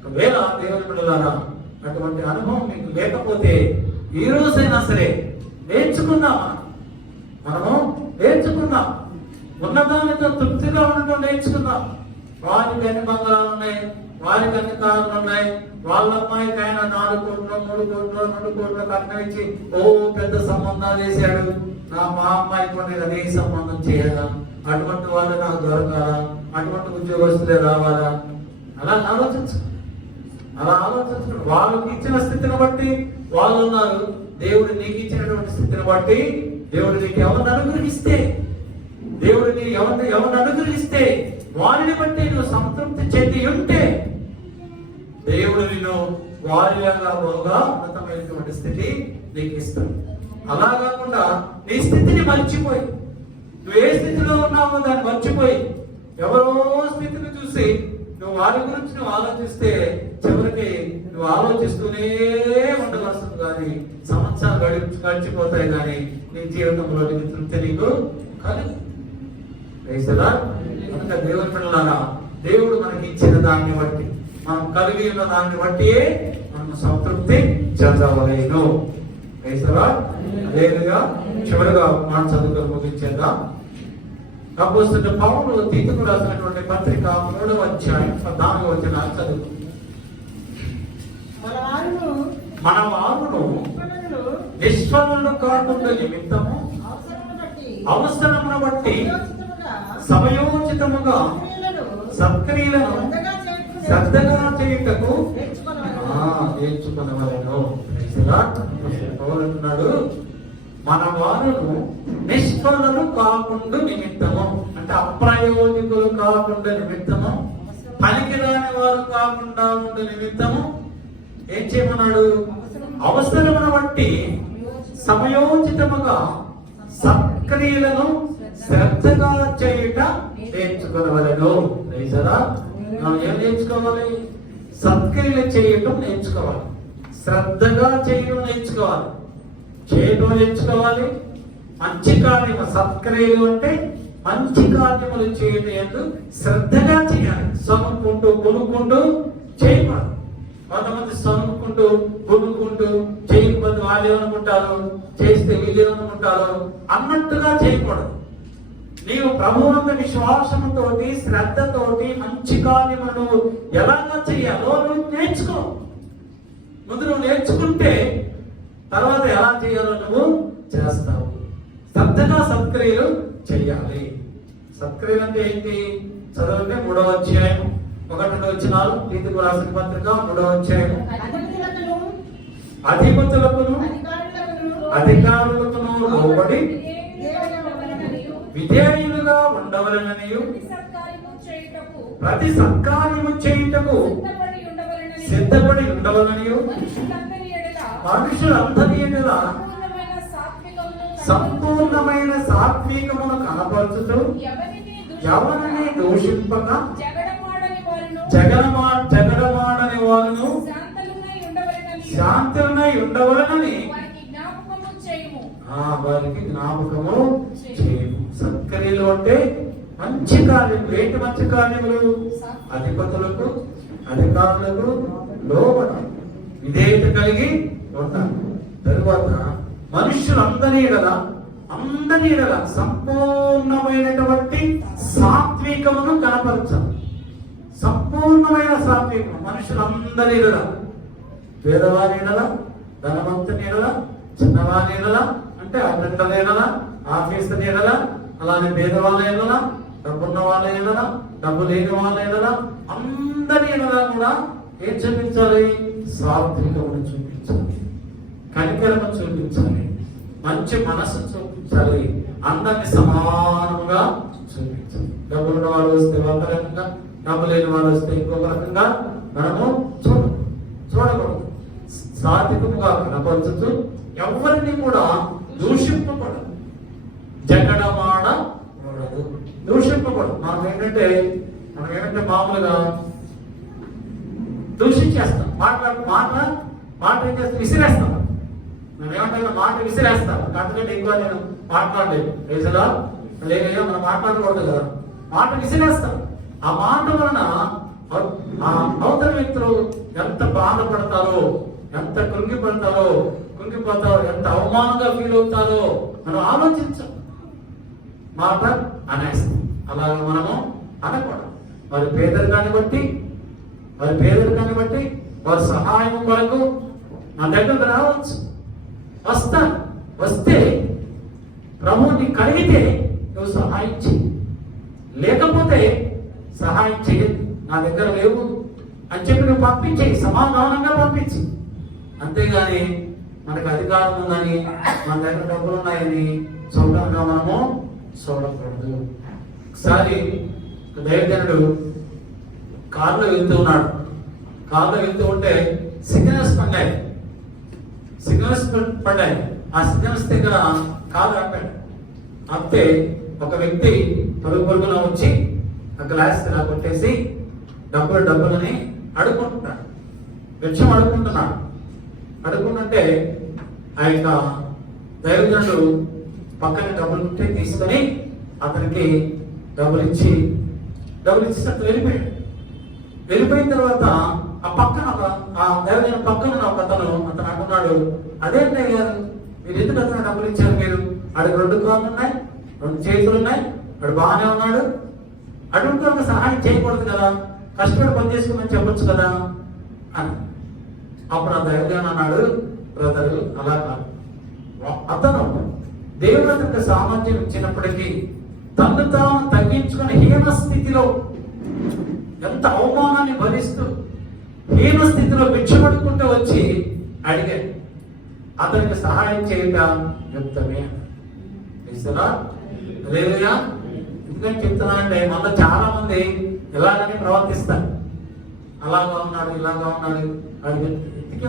ఒకవేళ దేవుని బిడ్డలారా అటువంటి అనుభవం మీకు లేకపోతే ఈ రోజైనా సరే నేర్చుకుందాం. మనము నేర్చుకుందాం, ఉన్నదానితో తృప్తిగా ఉండటం నేర్చుకుందాం. వారికి అన్ని బంగారాలు ఉన్నాయి, వారికి అన్ని కార్లు ఉన్నాయి, వాళ్ళ అమ్మాయికి ఆయన 4 కోట్లు 3 కోట్లు 2 కోట్లు కట్నం ఇచ్చి పెద్ద సంబంధాలు చేశాడు. మా అమ్మాయికి కూడా నేను అదే సంబంధం చేయాలా, అటువంటి వాళ్ళు నాకు దొరకాలా, అటువంటి ఉద్యోగస్తులే రావాలా? అలా ఆలోచించు. వాళ్ళకి ఇచ్చిన స్థితిని బట్టి వాళ్ళు ఉన్నారు. దేవుడు నీకు ఇచ్చినటువంటి స్థితిని బట్టి దేవుడు నీకు ఎవరిని అనుగ్రహిస్తే, దేవుడిని ఎవరిని అనుగ్రహిస్తే వారిని బట్టి నువ్వు సంతృప్తి చెంది ఉంటే దేవుడు నిన్ను వారిలాగా బహుగా ఉన్నతమైనటువంటి స్థితి నీకు ఇస్తాడు. అలా కాకుండా నీ స్థితిని మర్చిపోయి, నువ్వు ఏ స్థితిలో ఉన్నావో దాన్ని మర్చిపోయి ఎవరో స్థితిని చూసి నువ్వు వారి గురించి నువ్వు ఆలోచిస్తే చివరికి నువ్వు ఆలోచిస్తూనే ఉండవలసింది. కానీ సంవత్సరాలు గడిచిపోతాయి, కానీ నీ జీవితంలో తృప్తి నీకు కలుగు. కనుక దేవుని పిల్లలారా, దేవుడు మనకి ఇచ్చిన దాన్ని బట్టి, మనం కలిగి ఉన్న దాన్ని బట్టి మనం సంతృప్తి చెందవలేను. అదేవిధంగా చివరిగా మాట చదువుకొని ముగించేద్దాం. అపోస్తలుడైన పౌలు తీతుకు రాసినటువంటి పత్రిక 3వ అధ్యాయం 14వ వచనాన్ని చదువు. మన వారును నిష్ఫలులు కాకుండా నిమిత్తము అవసరమును బట్టి సమయోచితముగా సత్క్రియలను శ్రద్ధగా చేయుటకు నేర్చుకునవలెను. పౌలున్నాడు, మన వారును నిష్ఫలులు కాకుండా నిమిత్తము అంటే అప్రయోజకులు కాకుండా నిమిత్తము, పనికిరాని వారు కాకుండా ఉండే నిమిత్తము ఏం చేయమన్నాడు? అవసరమును బట్టి సమయోచితముగా సత్క్రియలను శ్రద్ధగా చేయుట నేర్చుకోవలను. మనం ఏం నేర్చుకోవాలి? సత్క్రియలు చేయటం నేర్చుకోవాలి, శ్రద్ధగా చేయడం నేర్చుకోవాలి, మంచి కార్యము. సత్క్రియలు అంటే మంచి కార్యములు చేయడం శ్రద్ధగా చేయాలి. సొనుక్కుంటూ కొనుక్కుంటూ చేయకూడదు. కొంతమంది సొనుక్కుంటూ కొనుక్కుంటూ చేయకపోతే వాళ్ళు ఏమనుకుంటారు, చేస్తే వీళ్ళు ఏమనుకుంటారు అన్నట్టుగా చేయకూడదు. నీవు ప్రభువునందు విశ్వాసంతో శ్రద్ధతోటి మంచి కార్యములను ఎలాగా చేయాలో నువ్వు నేర్చుకో. ముందు నువ్వు నేర్చుకుంటే తర్వాత ఎలా చేయాలో నువ్వు చేస్తావు. శ్రద్ధగా సత్క్రియలు చేయాలి. సత్క్రియలు అంటే ఏంటి? చదవండి 3వ అధ్యాయం 1-2 వచనాలు. తీతుకు రాసిన పత్రిక 3వ అధ్యాయం. అధిపతులకును అధికారులకును లోబడి విధేయులుగా ఉండవలననియు ప్రతి సత్కార్యము చేయుటకు సిద్ధపడి ఉండవలననియు మనుషులందరి ఎడల సంపూర్ణమైన సాత్వికమును కనపరచుతూ ఎవరిని దూషింపక జగడమాడని వారును శాంతులై ఉండవలనని వారికి జ్ఞాపకము చేయము. సత్క్రియలు అంటే మంచి కార్యములు. ఏంటి మంచి కార్యములు? అధిపతులకు అధికారులకు లోబడి విధేయత కలిగి ఉంటారు. తరువాత మనుషులందరి ఎడల సంపూర్ణమైనటువంటి సాత్వికమును కనపరచాలి. సంపూర్ణమైన సాత్వికం మనుషులందరి ఎడల, పేదవారి ఎడల, ధనవంతుని ఎడల, చిన్నవారి ఎడల అంటే అడ్డంటల ఎడల, ఆఫీసర్ ఎడల, అలానే పేదవాళ్ళ ఎడల, డబ్బున్న వాళ్ళ ఎడల, డబ్బు లేని వాళ్ళ ఎడల, అందరి ఎడల కూడా ఏం చూపించాలి? సాత్వికమును చూపించాలి, కనికరము చూపించాలి, మంచి మనసు చూపించాలి, అందరిని సమానంగా చూపించాలి. డబ్బులున్న వాళ్ళు వస్తే ఒక రకంగా, డబ్బు లేని వాళ్ళు వస్తే ఇంకొక రకంగా మనము చూడకూడదు. సాత్వికముగా కనపరచుతూ ఎవరిని కూడా దూషింపకూడదు, జగడమాడకూడదు, దూషింపకూడదు. మనం ఏంటంటే మామూలుగా దూషించేస్తాం. మాట ఏం చేస్తాం? విసిరేస్తాం. మనం ఏమంటే మాట విసిరేస్తాం. అంతకంటే ఎక్కువ నేను మాట్లాడలేదు. రేజలా లేదయ్యా, మనం మాట్లాడకూడదు కదా, మాట విసిరేస్తాం. ఆ మాట వలన ఆ అవతల వ్యక్తులు ఎంత బాధపడతారో, ఎంత కృంగిపోతారో, ఎంత అవమానంగా ఫీల్ అవుతారో మనం ఆలోచించాం. మాట అనేస్తాం. అలాగే మనము అనకూడదు. వారి పేదరికాన్ని బట్టి వారి సహాయం కొరకు నా దగ్గరకు రావచ్చు, వస్తాను. వస్తే ప్రభువుని కలిగితే నువ్వు సహాయం చెయ్యి, లేకపోతే సహాయం చెయ్యదు, నా దగ్గర లేవు అని చెప్పి నువ్వు పంపించేయి, సమాధానంగా పంపించి. అంతేగాని మనకు అధికారం ఉందని, మన దగ్గర డబ్బులు ఉన్నాయని చూడంగా మనము చూడకూడదు. ఒకసారి దైవజనుడు కారులో వెళ్తూ ఉంటే సిగ్నల్స్ పడ్డాయి. ఆ సిగ్నల్స్ దగ్గర కారు ఆపాడు. ఆపితే ఒక వ్యక్తి పరుగున వచ్చి ఆ గ్లాస్ ఇలా కొట్టేసి డబ్బులని అడుక్కుంటున్నాడు. విషయం అడుక్కుంటుంటే ఆ యొక్క దైవజనుడు పక్కన డబ్బులు తీసుకొని అతనికి డబ్బులు ఇచ్చి అతను వెళ్ళిపోయిన తర్వాత ఆ దైవజనుడు పక్కన అతను అంటున్నాడు, అదేంటి గారు మీరు ఎందుకు అతను డబ్బులు ఇచ్చారు? మీరు ఆడికి 2 కాళ్ళు ఉన్నాయి, 2 చేతులు ఉన్నాయి, వాడు బాగానే ఉన్నాడు, అటువంటి ఒక సహాయం చేయకూడదు కదా, కష్టపడి పని చేసుకోమని చెప్పొచ్చు కదా అని. అప్పుడు ఆ దైవజనుడు అన్నాడు, బ్రదరు అలా కాదు, అతను దేవునికి సామర్థ్యం ఇచ్చినప్పటికీ తను తాను తగ్గించుకుని హీన స్థితిలో, ఎంత అవమానాన్ని భరిస్తూ హీన స్థితిలో భిక్షపడుకుంటూ వచ్చి అడిగాడు. అతనికి సహాయం చేయటం యుక్తమే. లేదుగా ఎందుకని చెప్తున్నానంటే మన చాలా మంది ఇలాగని ప్రవర్తిస్తారు. అలాగా ఉన్నాడు, ఇలాగా ఉన్నాడు, అది ఎందుకు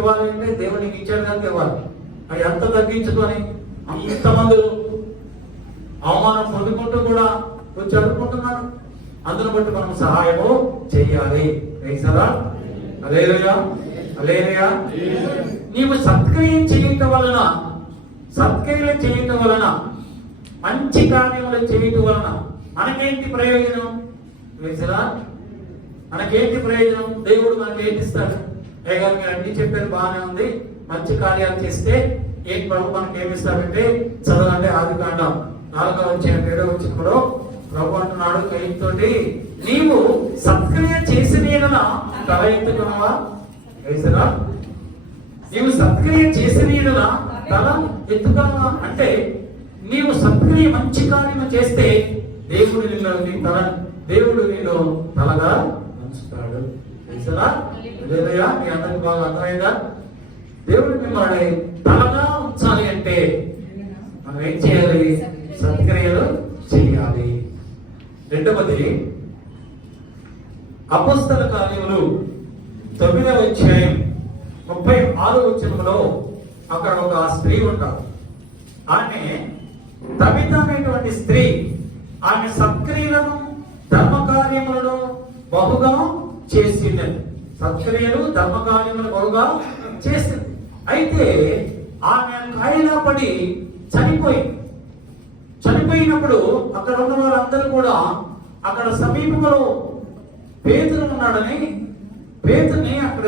ఇవ్వాలంటే దేవునికి ఇచ్చాడు కనుక ఇవ్వాలి. అది ఎంత తగ్గించుకొని అంతమంది అవమానం పొందుకుంటూ కూడా వచ్చి అడుక్కుంటున్నాడు. అందును బట్టి మనం సహాయము చేయాలి. నీవు సత్క్రియలు చేయటం వలన మంచి కార్యములు చేయటం వలన మనకేంటి ప్రయోజనం? మనకేంటి ప్రయోజనం? దేవుడు మనకి ఏమిస్తాడు? మీరు అన్ని చెప్పేది బాగానే ఉంది, మంచి కార్యాలు చేస్తే ఏం ప్రభు మనకి ఏమిస్తాడంటే చదవండి ఆదికాండం 4వ అధ్యాయం 7వ వచనంలో ప్రభు అంటున్నాడు కయ్యతోటి, నీవు సత్క్రియ చేసిన యెడల తల ఎత్తుకున్నావా? నీవు సత్క్రియ చేసిన యెడల తల ఎత్తుకున్నావా అంటే నీవు సత్క్రియ మంచి కార్యము చేస్తే దేవుడు నిన్ను తలగా ఉంచుతాడు. లేదా మీ అందరికి బాగా అర్థమైందా? దేవుడు మిమ్మల్ని తలగా ఉంచాలి అంటే మనం ఏం చేయాలి? సత్క్రియలు చేయాలి. రెండవది అపొస్తల కార్యములు 9వ అధ్యాయం 36వ వచనంలో అక్కడ ఒక స్త్రీ ఉంటారు. ఆమె తబిత అనేటువంటి స్త్రీ. ఆమె సత్క్రియలను ధర్మకార్యములను బహుగా చేసింది. సత్క్రియలు ధర్మకార్యములు బహుగా చేసింది. అయితే ఆమె కాయిలా పడి చనిపోయినప్పుడు అక్కడ ఉన్న వారందరూ కూడా అక్కడ సమీపంలో పేతురు ఉన్నాడని పేతుని అక్కడ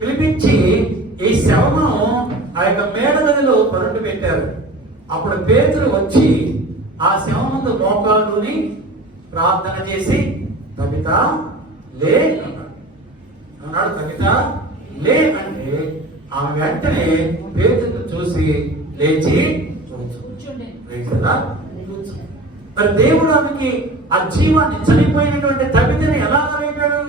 పిలిపించి ఈ శవమును ఆ యొక్క మేడ గదిలో పరుండి పెట్టారు. అప్పుడు పేతురు వచ్చి ఆ శవం ముందు మోకాళ్ళుని ప్రార్థన చేసి తబిత లే అన్నాడు. తబిత లే అంటే ఆమె వెంటనే పేతురు చూసి లేచి మరి దేవుడు ఆమెకి ఆ జీవాన్ని చనిపోయినటువంటి తబితని ఎలాగా లేపాడు?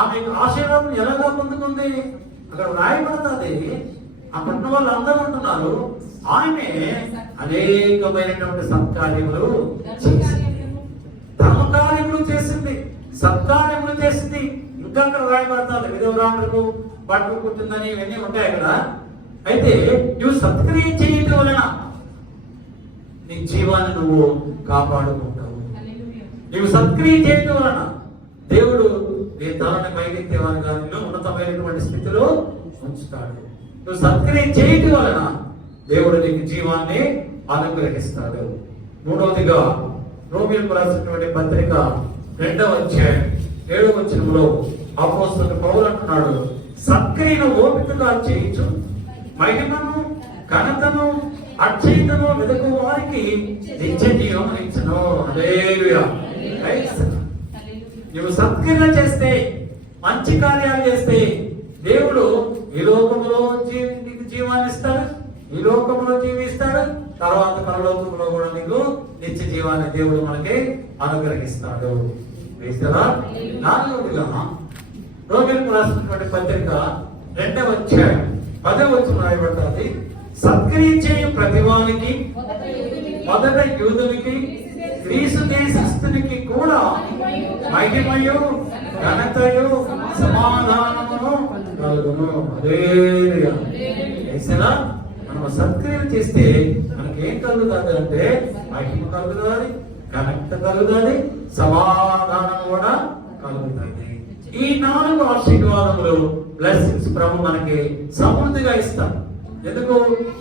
ఆమె ఆశీర్వాదం ఎలాగా పొందుకుంది? అక్కడ రాయబడుతుంది. అక్కడ ఉన్న వాళ్ళందరూ అంటున్నారు ఆమె అనేకమైనటువంటి సత్కార్యములు ధర్మకార్యములు చేసింది, సత్కార్యములు చేసింది. ఇంకా అక్కడ రాయబడతారు విధవరాండ్రకు బట్టలు కుట్టిందని ఇవన్నీ ఉంటాయి అక్కడ. అయితే నువ్వు సత్క్రియ చేయటం వలన నీ జీవాన్ని నువ్వు కాపాడుకుంటావు. నువ్వు సత్క్రియ చేయటం వలన దేవుడు నీ తలని పైకెత్తేవారుగా నిన్ను ఉన్నతమైనటువంటి స్థితిలో ఉంచుతాడు. నువ్వు సత్క్రియ చేయటం వలన దేవుడు నీకు జీవాన్ని అనుగ్రహిస్తాడు. మూడవదిగా రోమీయులకు రాసినటువంటి పత్రిక 2వ అధ్యాయం 7వ వచనంలో అపోస్తలుడు పౌలు అంటున్నాడు, సత్క్రియను ఓపికగా చేయించు, మహిమను ఘనతను అక్షయతను వెతుకు వారికి నిత్య జీవం ఇచ్చును. హల్లెలూయా. నువ్వు సత్క్రియలు చేస్తే, మంచి కార్యాలు చేస్తే దేవుడు ఈ లోకంలో నీకు జీవాన్ని ఇస్తాడు, ఈ లోకంలో జీవిస్తాడు, తర్వాత పరలోకంలో కూడా నీకు నిత్య జీవాన్ని దేవుడు మనకి అనుగ్రహిస్తాడు. నాలుగవదిగా రోమీయులకు రాసినటువంటి పత్రిక 2వ అధ్యాయం 10వ వచనం రాయబడ్డది, సత్క్రియ చేయు ప్రతివానికి, మొదట యూదునికి గ్రీసు దేశస్థునికి కూడా మహిమయు ఘనతయు సమాధానమును కలుగును. హల్లెలూయా. మనం సత్క్రియలు చేస్తే మనకి ఏం కలుగుతుంది అంటే మహిమ కలుగుతుంది, ఘనత కలుగుతుంది, సమాధానం కూడా కలుగుతుంది. ఈ 4 ఆశీర్వాదములు బ్లెస్సింగ్స్ ప్రభు మనకి సమృద్ధిగా ఇస్తాడు. ఎందుకు?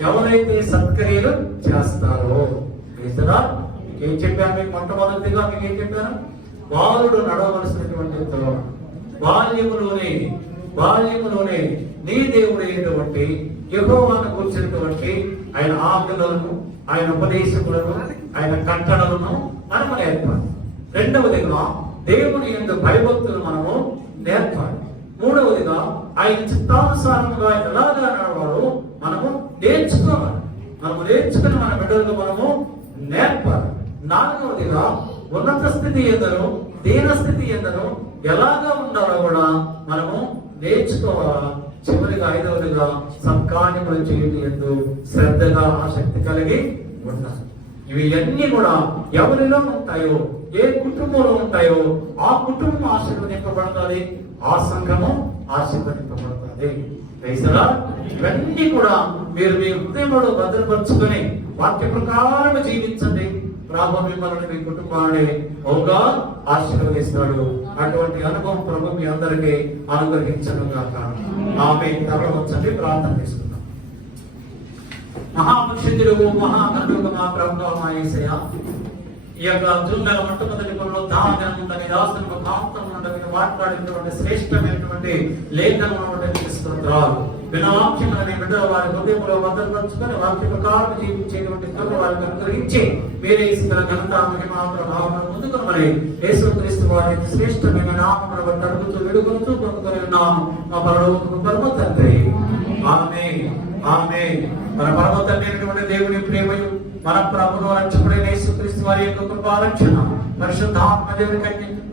ఎవరైతే సత్క్రియలు చేస్తారో. మీకేం చెప్పాను? మీకు మొట్టమొదటిగా మీకు ఏం చెప్పాను? బాలుడు నడవలసినటువంటి బాల్యములోనే నీ దేవుడైనటువంటి యెహోవాను గురించినటువంటి ఆయన ఆజ్ఞలను, ఆయన ఉపదేశములను, ఆయన కట్టడలను మనము నేర్పాలి. రెండవదిగా దేవుని యందు భయభక్తులు మనము నేర్పాలి. మూడవదిగా ఆయన చిత్తానుసారముగా ఎలాగా నడవాలో మనము నేర్చుకోవాలి. మనము నేర్చుకుని మన బిడ్డలకు మనము నేర్పాలి. నాలుగవదిగా ఉన్నత స్థితి ఎందరో దీన స్థితి ఎందరో ఎలాగా ఉండాలో కూడా మనము నేర్చుకోవాలా. చివరిగా ఐదవదిగా సత్కార్యములు చేయడం ఎందు శ్రద్ధగా ఆసక్తి కలిగి ఉండాలి. ఇవి అన్ని కూడా ఎవరిలో ఉంటాయో, ఏ కుటుంబంలో ఉంటాయో ఆ కుటుంబం ఆశీర్వదింపబడుతుంది, ఆ సంఘము ఆశీర్వదింపబడుతుంది. ఇవన్నీ కూడా మీరు మీ హృదయంలో భద్రపరుచుకొని వాక్య ప్రకారం జీవించండి. ప్రభు మిమ్మల్ని, మీ కుటుంబాన్ని బహుగా ఆశీర్వదిస్తాడు. అటువంటి అనుభవం ప్రభు మీ అందరికీ అనుగ్రహించను గాక. ఆమేన్. తరలించండి, ప్రార్థన చేసుకుందాం. మహాపరిశుద్ధుడు, మహాకరుణుడు మా ప్రభువు మా యేసయ్యా, ఈ యొక్క జూన్ నెల మొట్టమొదటి దాని దాసులకు కాంతం మాట్లాడినటువంటి శ్రేష్టమైనటువంటి లేఖనం వినవాక్యములని బిడ్డల వారి హృదయంలో భద్రపరుచుకొని వాక్య ప్రకారం జీవించేటువంటి వారికి అనుగ్రహించి వేరే ఇసుకల ఘనత మహిమ ప్రభావం ముందుకు మరి యేసుక్రీస్తు వారి శ్రేష్టమైన నామమును బట్టి అడుగుతూ వేడుకొంటూ పొందుకొని ఉన్నాము మా పరమ తండ్రి. ఆమేన్. ఆమేన్. మన పరమ తండ్రి అయినటువంటి దేవుని ప్రేమయు మన ప్రభువు రక్షకుడైన యేసుక్రీస్తు వారి యొక్క కృపారక్షణ పరిశుద్ధాత్మ దేవుని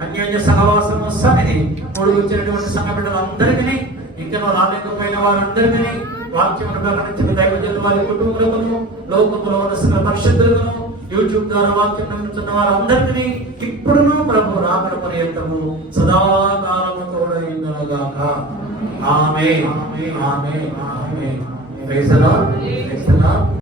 అన్యోన్య సహవాసము సన్నిధి మూడు వచ్చినటువంటి సంఘ బిడ్డలందరికీ, ఇంకా రాలేకపోయిన వారందరికీ, వాక్యమును ప్రకటించిన దైవజనుల వారి కుటుంబములను, లోకములో ఉన్న పరిశుద్ధులను, యూట్యూబ్ ద్వారా వాక్యం వింటున్న వారందరికీ ఇప్పుడును ప్రభు రాకడ పర్యంతము సదాకాలము తోడైండును గాక. Amen. Amen. Amen. Praise the lord.